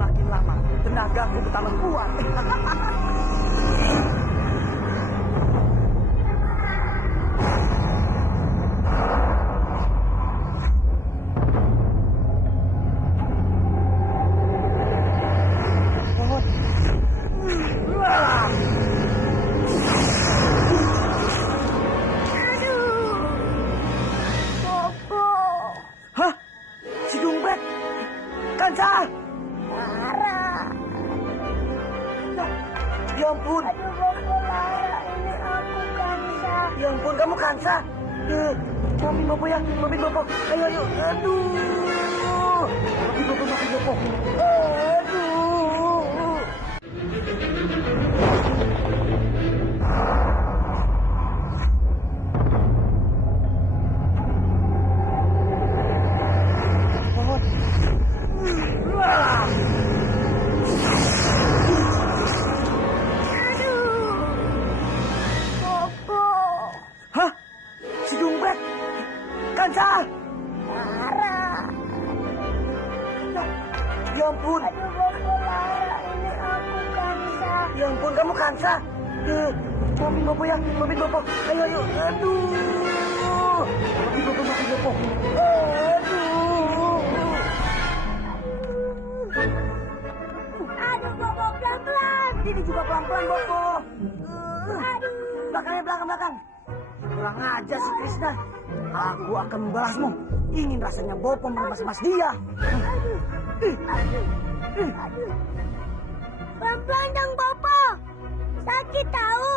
Makin lama, tenagaku bertambah kuat. Bobo. Hah? Si Dompet? Kansa! Lara. Ya ampun, Aduh, Bobo Lara. Ini aku Kansa. ya ampun, kamu Kansa. Maafin Bopo ya, maafin Bopo. Ayo, ayo, aduh. Maafin Bopo, maafin Bopo. Aduh. Bobo. Hah? Si Dompet? Kansa! Lara. Ya ampun, Aduh, Bobo Lara. Ini aku Kansa. ya ampun, kamu Kansa. Maafin Bopo ya, maafin Bopo. Ayo, ayo, aduh. Maafin Bopo, maafin Bopo. Aduh. Aduh, Bobo pelan-pelan. Ini juga pelan-pelan, Bopo. Aduh. Belakangnya, belakang. Kurang aja si Krishna. Aku akan membalasmu. Ingin rasanya Bopo meremas-remas dia. Aduh. Pelan-pelan dong, Bobo. Sakit tahu.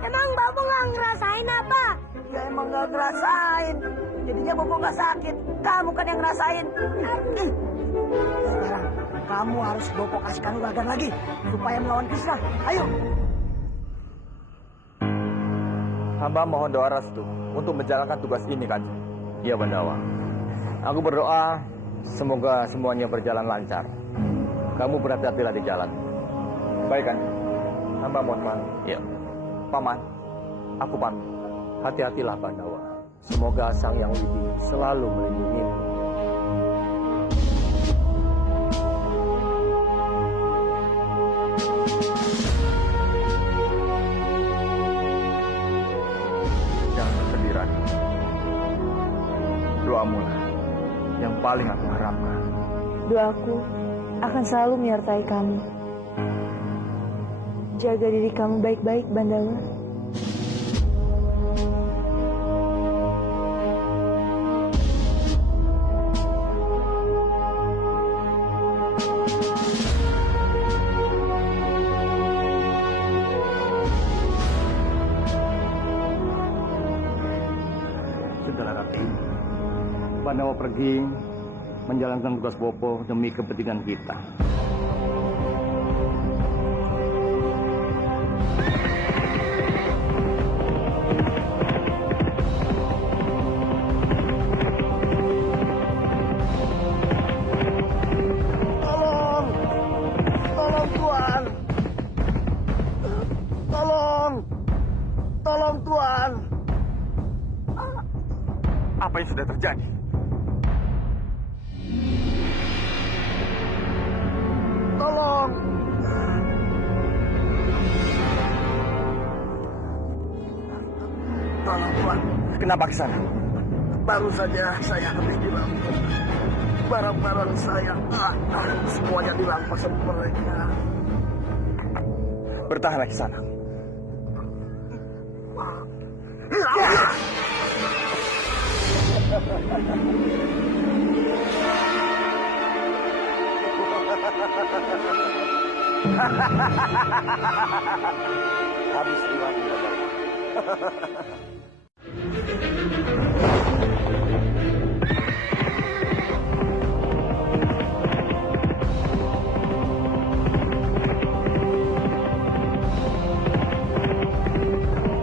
Emang Bobo nggak ngerasain apa? Ya emang gak ngerasain. Jadinya Bopo gak sakit. Kamu kan yang ngerasain. Sekarang kamu harus Bopo kasih kanuragan lagi. Supaya melawan Krishna. Ayo. Hamba mohon doa restu untuk menjalankan tugas ini, Kanjeng. Iya, Bandawa. Aku berdoa semoga semuanya berjalan lancar. Kamu berhati-hatilah di jalan. Baik, Kanjeng. Hamba mohon maaf. Iya. Paman, aku pamit. Hati-hatilah, Bandawa. Semoga Sang Yang Widi selalu melindungimu. Jangan bersedih, Rani. Doamu lah yang paling aku harapkan. Doaku akan selalu menyertai kamu. Jaga diri kamu baik-baik, Bandawa. Saudara Rati, Bandawa pergi menjalankan tugas Bopo demi kepentingan kita. Tolong. Tolong, Tuan. Tolong. Tolong, Tuan. Apa yang sudah terjadi? Tolong. Tolong, Tuan. Kenapa ke sana? Baru saja saya habis dirampok. Barang-barang saya semuanya dirampas sama mereka. Bertahanlah di sana. Habis riwayat Bandawa.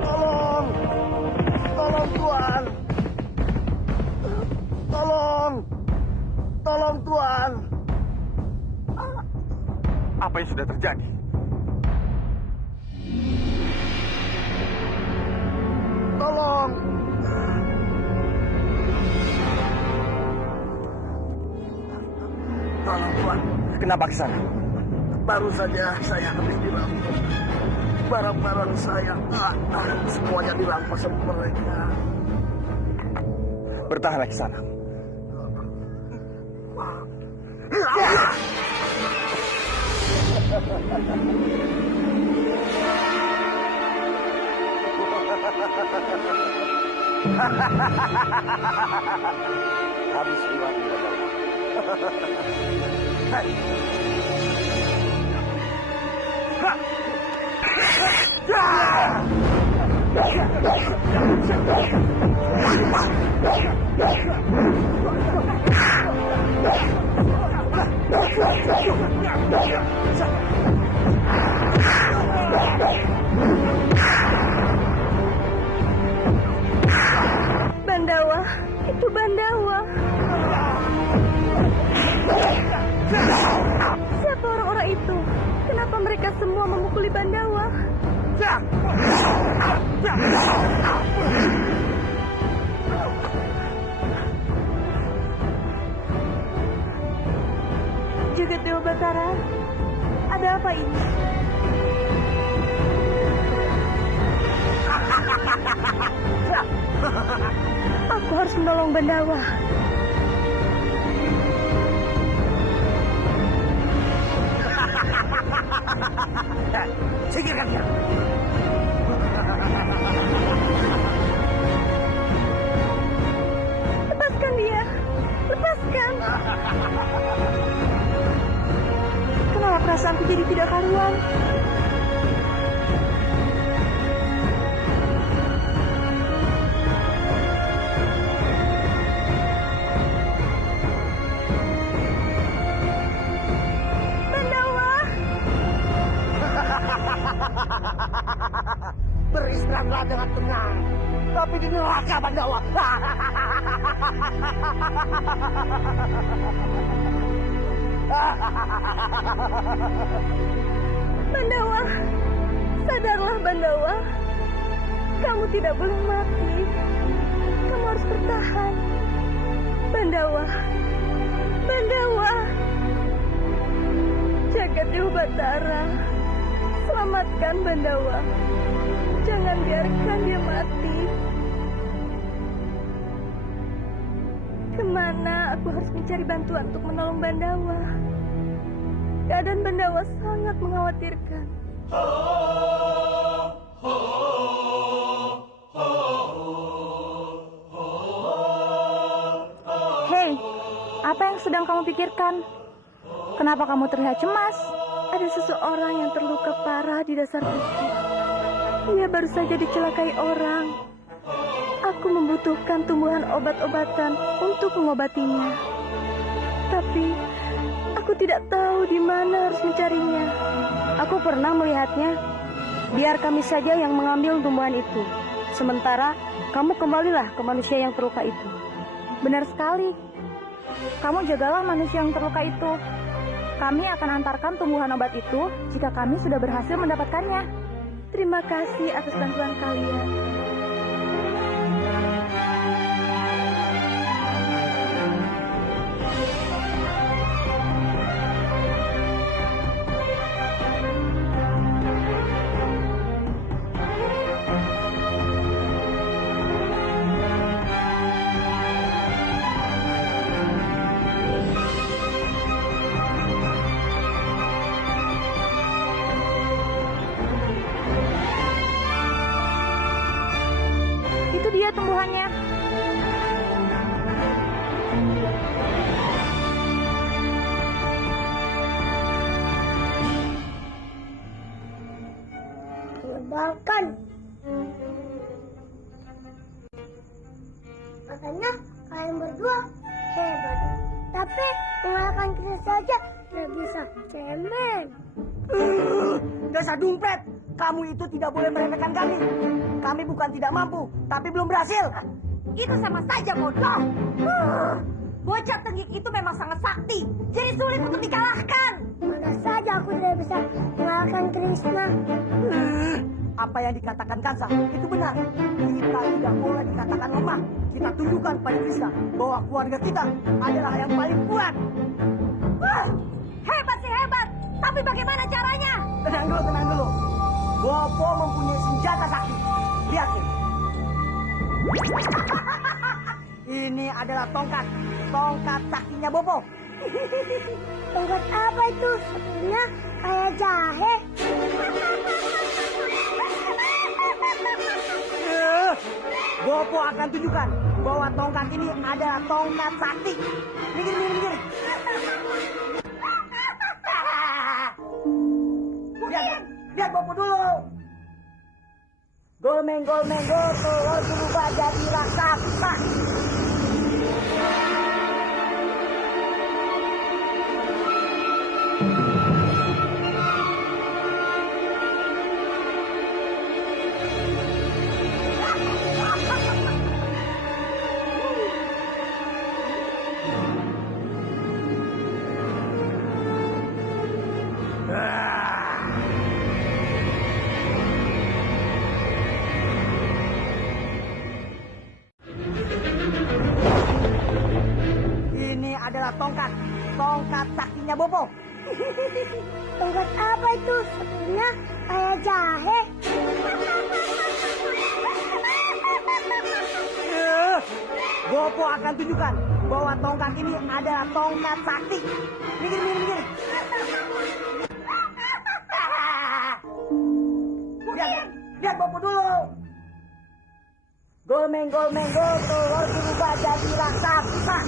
Tolong! Tolong Tuan! Tolong! Tolong Tuan! Apa yang sudah terjadi? Tolong! Tolong Tuan, Kenapa Kisana? baru saja saya habis dirampok. Barang-barang saya semuanya dirampas sama mereka. Bertahanlah Kisana. Habis riwayat Bandawa. Bandawa, itu Bandawa. Siapa orang-orang itu? Kenapa mereka semua memukuli Bandawa? Jagat Dewa Batara, ada apa ini? Aku harus menolong Bandawa. Singkirkan dia. Lepaskan dia. Lepaskan. Kenapa perasaanku jadi tidak karuan? Beristirahatlah dengan tenang. Tapi di neraka Bandawa. Bandawa, sadarlah Bandawa. Kamu tidak boleh mati. Kamu harus bertahan. Bandawa, Bandawa. Jagat Dewa Batara, selamatkan Bandawa. Jangan biarkan dia mati. Kemana aku harus mencari bantuan untuk menolong Bandawa? Keadaan Bandawa sangat mengkhawatirkan. Hei, apa yang sedang kamu pikirkan? Kenapa kamu terlihat cemas? Ada seseorang yang terluka parah di dasar bukit. Dia baru saja dicelakai orang. Aku membutuhkan tumbuhan obat-obatan untuk mengobatinya. Tapi aku tidak tahu di mana harus mencarinya. Aku pernah melihatnya. Biar kami saja yang mengambil tumbuhan itu. Sementara kamu kembalilah ke manusia yang terluka itu. Benar sekali. Kamu jagalah manusia yang terluka itu. Kami akan antarkan tumbuhan obat itu jika kami sudah berhasil mendapatkannya. Terima kasih atas bantuan kalian. mengalahkan. Katanya kalian berdua hebat. Tapi mengalahkan kita saja tidak bisa. Cemen. Dasar dompet, kamu itu tidak boleh meremehkan kami. Kami bukan tidak mampu, tapi belum berhasil. Itu sama saja bodoh. Bocah tenggik itu memang sangat sakti, jadi sulit untuk dikalahkan. Mana saja aku tidak bisa mengalahkan Krishna. Apa yang dikatakan Kansa itu benar. Kita tidak boleh dikatakan lemah. Kita tunjukkan pada Krishna bahwa keluarga kita adalah yang paling kuat. Hebat sih hebat, tapi bagaimana caranya? Tenang dulu. Bopo mempunyai senjata sakti. Lihat nih. Ini adalah tongkat saktinya Bopo. Tongkat apa itu? Sepertinya kayak jahe. Bopo akan tunjukkan bahwa tongkat ini adalah tongkat sakti. Minggir. Lihat Bopo dulu. Golmeng go, telur berubah jadi raksasa. Ini adalah tongkat saktinya Bopo. Tongkat apa itu? Sepertinya kayak jahe. Bopo akan tunjukkan bahwa tongkat ini adalah tongkat sakti. Minggir. Lihat Bopo dulu. Golmeng go, telur berubah jadi raksasa.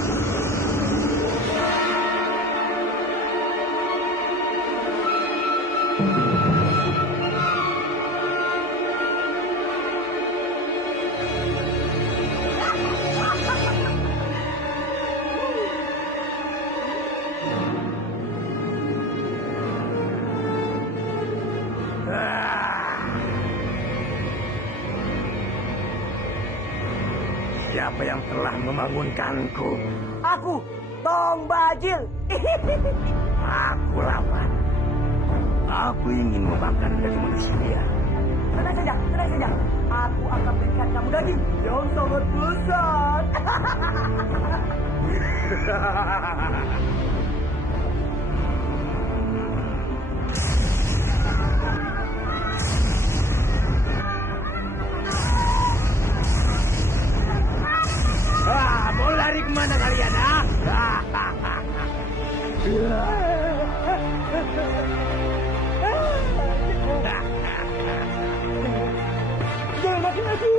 Siapa yang telah membangunkanku? Aku, Tong Bajil. Aku lapar. Aku ingin memakan daging manusia. Tenang saja. Aku akan berikan kamu daging yang sangat besar. Mau lari kemana kalian? Jangan makin aku.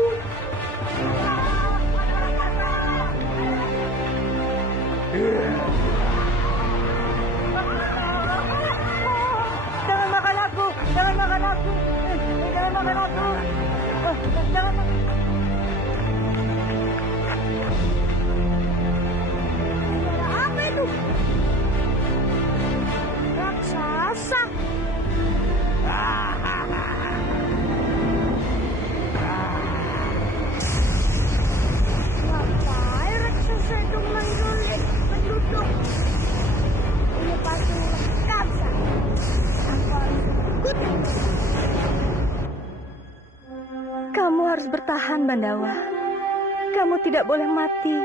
Jangan makan aku. Apa itu? Raksasa. Ngapain raksasa itu menculik penduduk? Ini pasti raksasa. Aku harus ikuti. Kamu harus bertahan, Bandawa. Kamu tidak boleh mati.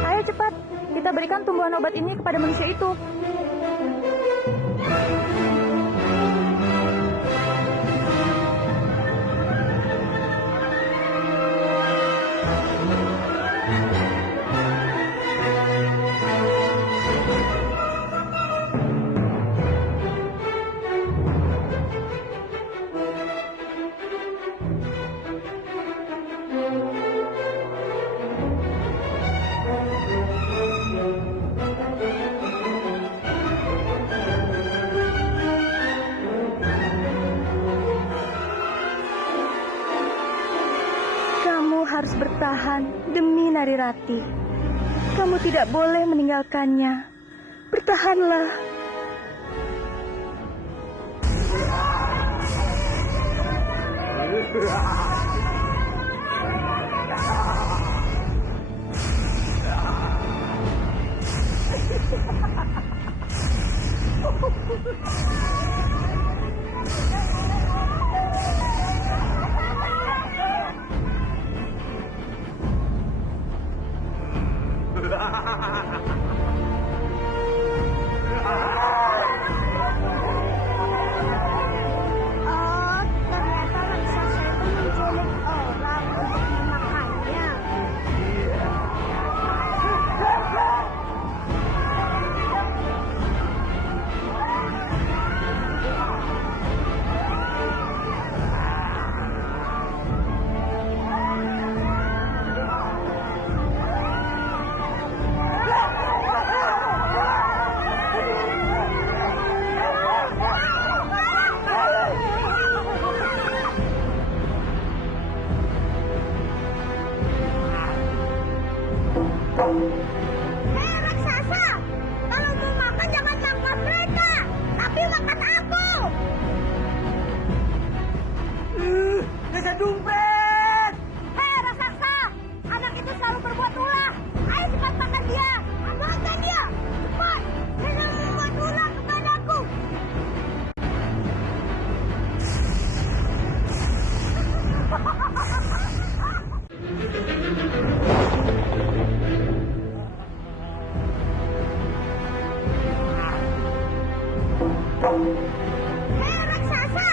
Ayo cepat, kita berikan tumbuhan obat ini kepada manusia itu. harus bertahan demi Narirati. Kamu tidak boleh meninggalkannya. Bertahanlah. Oh, ternyata raksasa itu menculik orang untuk memakannya. Hei raksasa, kalau mau makan jangan tangkap mereka, tapi makan aku. Desa Dumpet! Hei raksasa, anak itu selalu berbuat ulah. Ayo cepat makan dia, makan dia, cepat. Jangan membuat ulah kepadaku. Hei raksasa,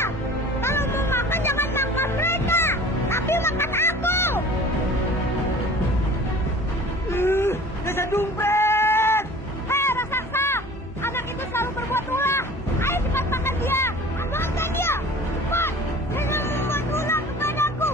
kalau mau makan jangan tangkap mereka, tapi makan aku. Desa Dumpet! Hei raksasa, anak itu selalu berbuat ulah. Ayo cepat makan dia, makan dia, cepat. Jangan membuat ulah kepadaku.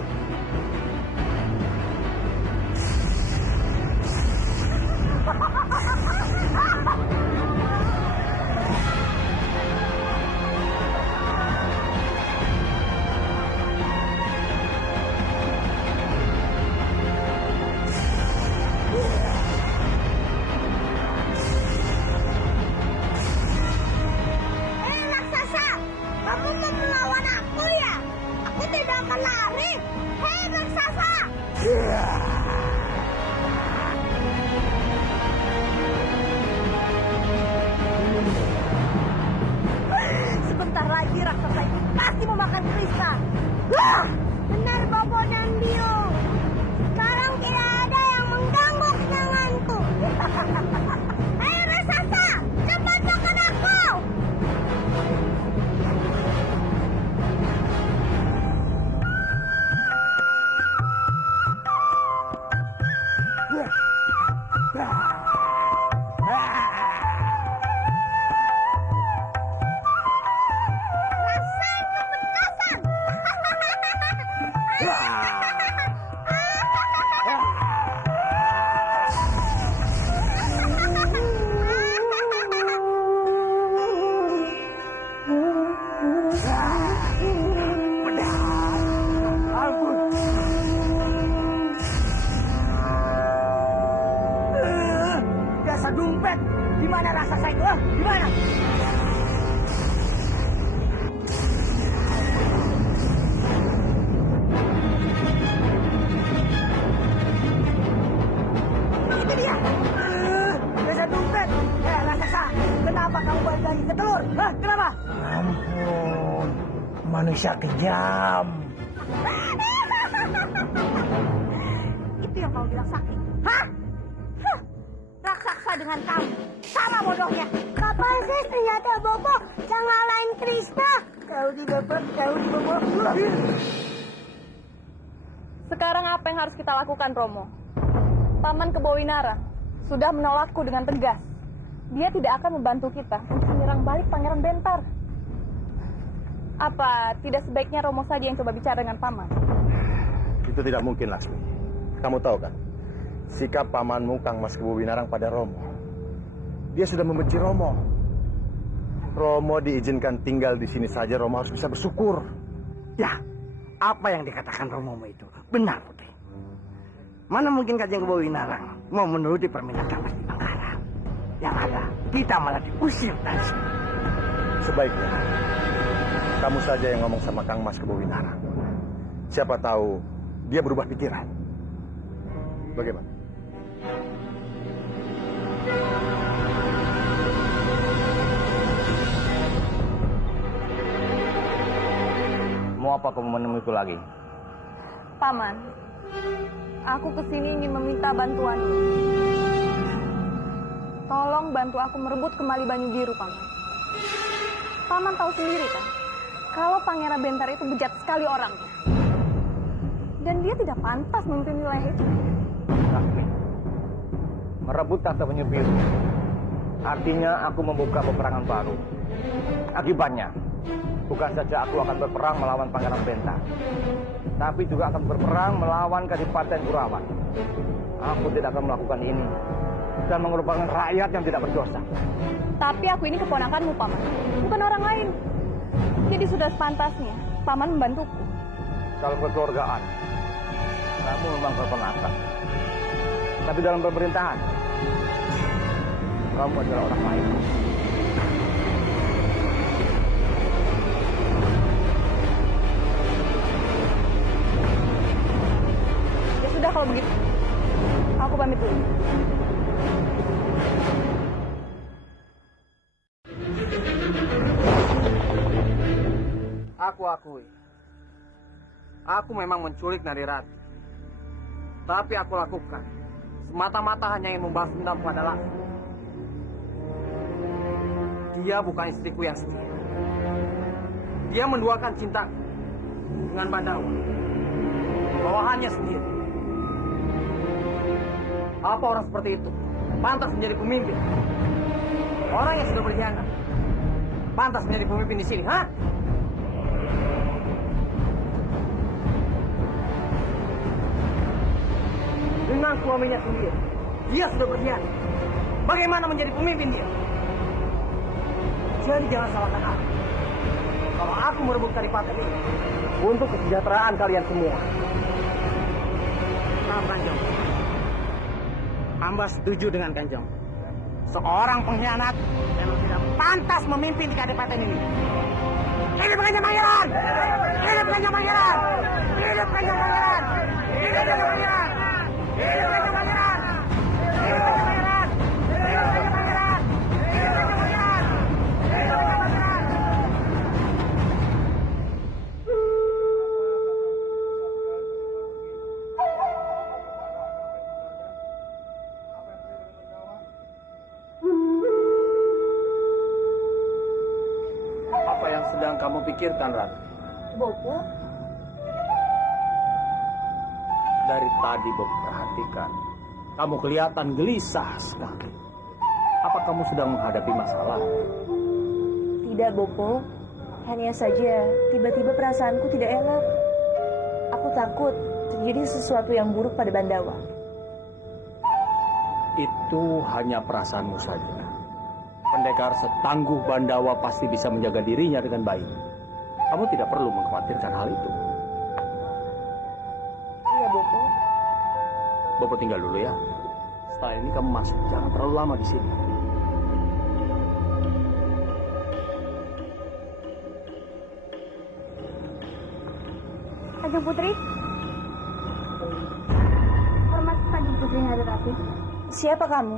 Hei raksasa, kamu mau melawan aku ya? Aku tidak akan lari. Hei raksasa. Sebentar lagi raksasa itu pasti memakan Krishna. Benar Bobo dan Biung. Sekarang tidak ada yang mengganggu kenanganku. Hei raksasa, cepat makan aku. Rasain kepentasan. Desa Dumpet! Di mana raksasa itu? Di mana? Itu dia. Desa Dumpet! Raksasa! Kenapa kamu balik lagi ke telur? Hah? Kenapa? Ampun, manusia kejam. Itu yang kau bilang sakit. Hah? Hah. Raksasa dengan kamu. Sama bodohnya. Kapan sih ternyata Bobo yang ngalahin Krishna? Kau tidak tahu di bawah. Sekarang apa yang harus kita lakukan, Romo? Paman Kebawinara sudah menolakku dengan tegas. Dia tidak akan membantu kita untuk menyerang balik Pangeran Bentar. Apa tidak sebaiknya Romo saja yang coba bicara dengan Paman? Itu tidak mungkin, Lasmi. Kamu tahu kan, sikap pamanmu Kang Mas Kebawinarang pada Romo. Dia sudah membenci Romo. Romo diizinkan tinggal di sini saja, Romo harus bisa bersyukur. Ya, apa yang dikatakan Romomu itu benar, Putri. Mana mungkin Kanjeng Kebawinarang mau menuruti permintaan Mas Bipangkara. Yang ada, kita malah diusir dari sini. Sebaiknya kamu saja yang ngomong sama Kang Mas Kebawinarang. Siapa tahu dia berubah pikiran. Bagaimana? Mau apa kamu menemuiku lagi? Paman, aku kesini ingin meminta bantuanmu. Tolong bantu aku merebut kembali Banyu Biru, Paman. Paman tahu sendiri kan, kalau Pangeran Bentar itu bejat sekali orangnya. Dan dia tidak pantas memimpin wilayah itu. Lakshmi, merebut tahta Banyu Biru artinya aku membuka peperangan baru. Akibatnya, bukan saja aku akan berperang melawan Pangeran Bentar, tapi juga akan berperang melawan Kadipaten Kurawan. Aku tidak akan melakukan ini dan mengorbankan rakyat yang tidak berdosa. Tapi aku ini keponakanmu, Paman, bukan orang lain. Jadi sudah sepantasnya Paman membantuku. Kalau kekeluargaan, kamu memang keponakan. Tapi dalam pemerintahan, kamu adalah orang lain. Ya sudah kalau begitu, aku pamit dulu. Aku akui, aku memang menculik Narirati. Tapi aku lakukan semata-mata hanya ingin membalas dendam pada Lakshmi. Dia bukan istriku yang setia. Dia menduakan cintaku dengan Bandawa, bawahannya sendiri. Apa orang seperti itu pantas menjadi pemimpin? Orang yang sudah berkhianat pantas menjadi pemimpin di sini, ha? Dengan suaminya sendiri, dia sudah berkhianat. Bagaimana menjadi pemimpin dia? Jadi jangan salahkan aku. Kalau aku merebut Kadipaten ini untuk kesejahteraan kalian semua. Nah, Kanjeng. Hamba setuju dengan Kanjeng. Seorang pengkhianat memang tidak pantas memimpin di Kadipaten ini. Hidup Kanjeng Pangeran! Hidup Kanjeng Pangeran! Hidup Kanjeng Pangeran! Hidup Kanjeng Pangeran! Hidup Kanjeng Pangeran! Hidup Kanjeng Pangeran! Hidup Kanjeng Pangeran! Hidup Kanjeng Pangeran! Hidup Kanjeng Pangeran! Apa yang sedang kamu pikirkan, Ratu? Bopo, Dari tadi Bopo perhatikan, kamu kelihatan gelisah sekali. Apa kamu sedang menghadapi masalah? Tidak, Bopo. Hanya saja tiba-tiba perasaanku tidak enak. Aku takut terjadi sesuatu yang buruk pada Bandawa. Itu hanya perasaanmu saja. Pendekar setangguh Bandawa pasti bisa menjaga dirinya dengan baik. Kamu tidak perlu mengkhawatirkan hal itu. Iya, Bopo. Bopo tinggal dulu ya. Setelah ini kamu masuk. Jangan terlalu lama di sini. Kanjeng Putri. Hormat Kanjeng Putri Narirati. Siapa kamu?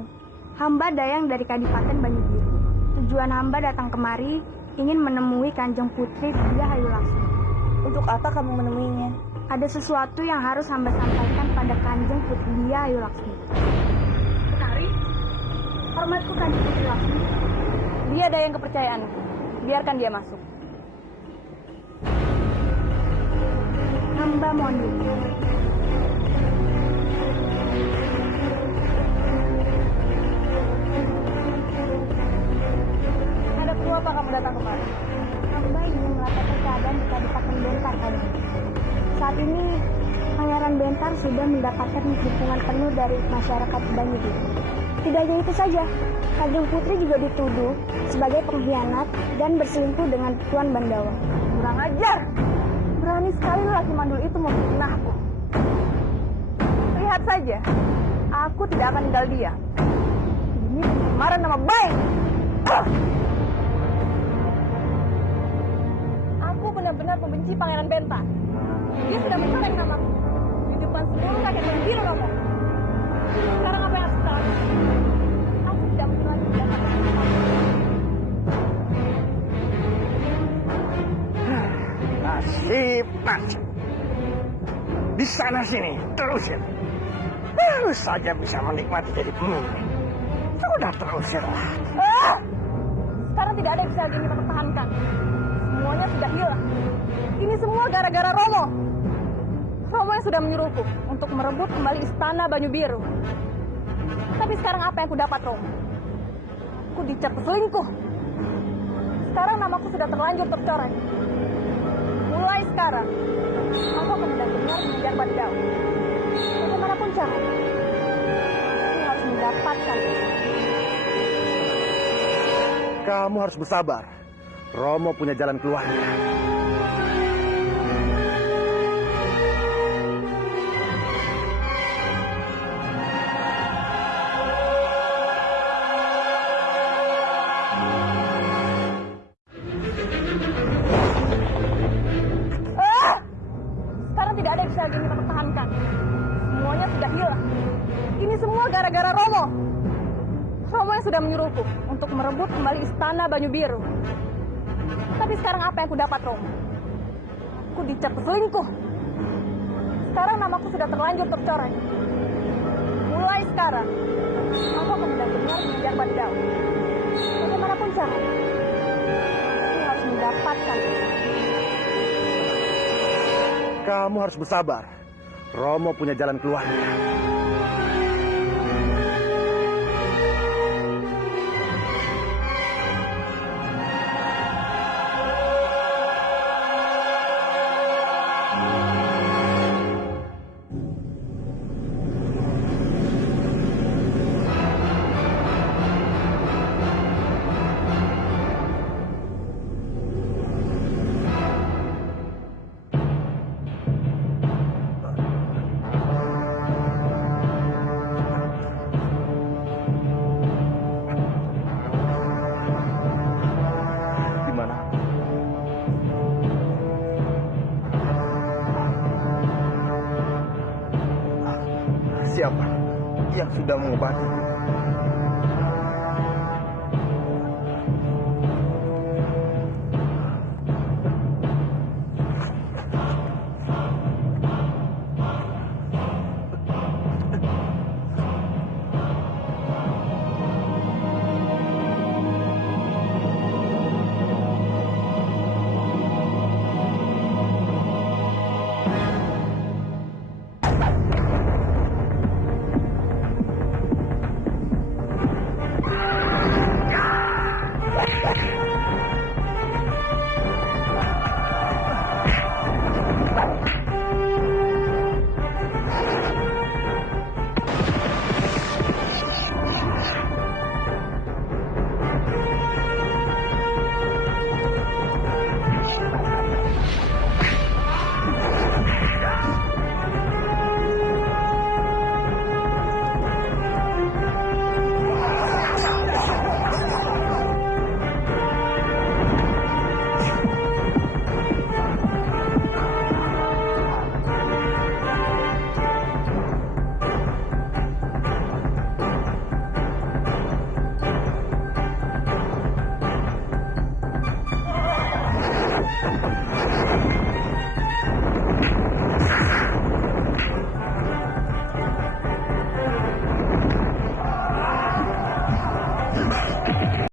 Hamba Dayang dari Kadipaten Banyu Biru. Tujuan hamba datang kemari ingin menemui Kanjeng Putri Dia Ayu Laksmi. Untuk apa kamu menemuinya? Ada sesuatu yang harus hamba sampaikan pada Kanjeng Putri Dia Ayu Laksmi. Sekali, hormatku Kanjeng Putri Laksmi. Dia ada yang kepercayaanku. Biarkan dia masuk. Hamba mohon diri. Ada perlu apa kamu datang kemari? Hamba ingin melaporkan keadaan di Kadipaten Bentar, Kanjeng. Saat ini Pangeran Bentar sudah mendapatkan dukungan penuh dari masyarakat Banyu Biru. Tidak hanya itu saja, Kanjeng Putri juga dituduh sebagai pengkhianat dan berselingkuh dengan Tuan Bandawa. Kurang ajar! Berani sekali lelaki mandul itu memfitnahku. lihat saja. Aku tidak akan tinggal diam. Ini pencemaran nama baik. Aku benar-benar membenci Pangeran Benta. Dia sudah mencoreng namaku di depan seluruh rakyat yang biru Romo. Sekarang apa yang harus kita lakukan? Aku tidak mungkin lagi mendapat kesempatan. Nasib. Di sana sini, terusin. Terus saja bisa menikmati jadi pemimpin. Sudah terusirlah. Sekarang tidak ada yang bisa lagi kita pertahankan. Semuanya sudah hilang. Ini semua gara-gara Romo. Romo yang sudah menyuruhku untuk merebut kembali istana Banyu Biru. Tapi sekarang apa yang kudapat, Romo? Aku dicap selingkuh. Sekarang namaku sudah terlanjur tercoreng. Mulai sekarang, aku akan benar-benar mengejar Badau. Bagaimanapun caranya, aku harus mendapatkan. Kamu harus bersabar. Romo punya jalan keluarnya. Sekarang tidak ada yang bisa lagi kita pertahankan. Semuanya sudah hilang. Ini semua gara-gara Romo. Romo yang sudah menyuruhku untuk merebut kembali istana Banyu Biru. Tapi sekarang apa yang kudapat, Romo? Aku dicap selingkuh. Sekarang namaku sudah terlanjur tercoreng. Mulai sekarang, aku akan benar-benar mengejar Badau. Bagaimanapun caranya, aku harus mendapatkan. Kamu harus bersabar. Romo punya jalan keluarnya. Siapa yang sudah mengobati?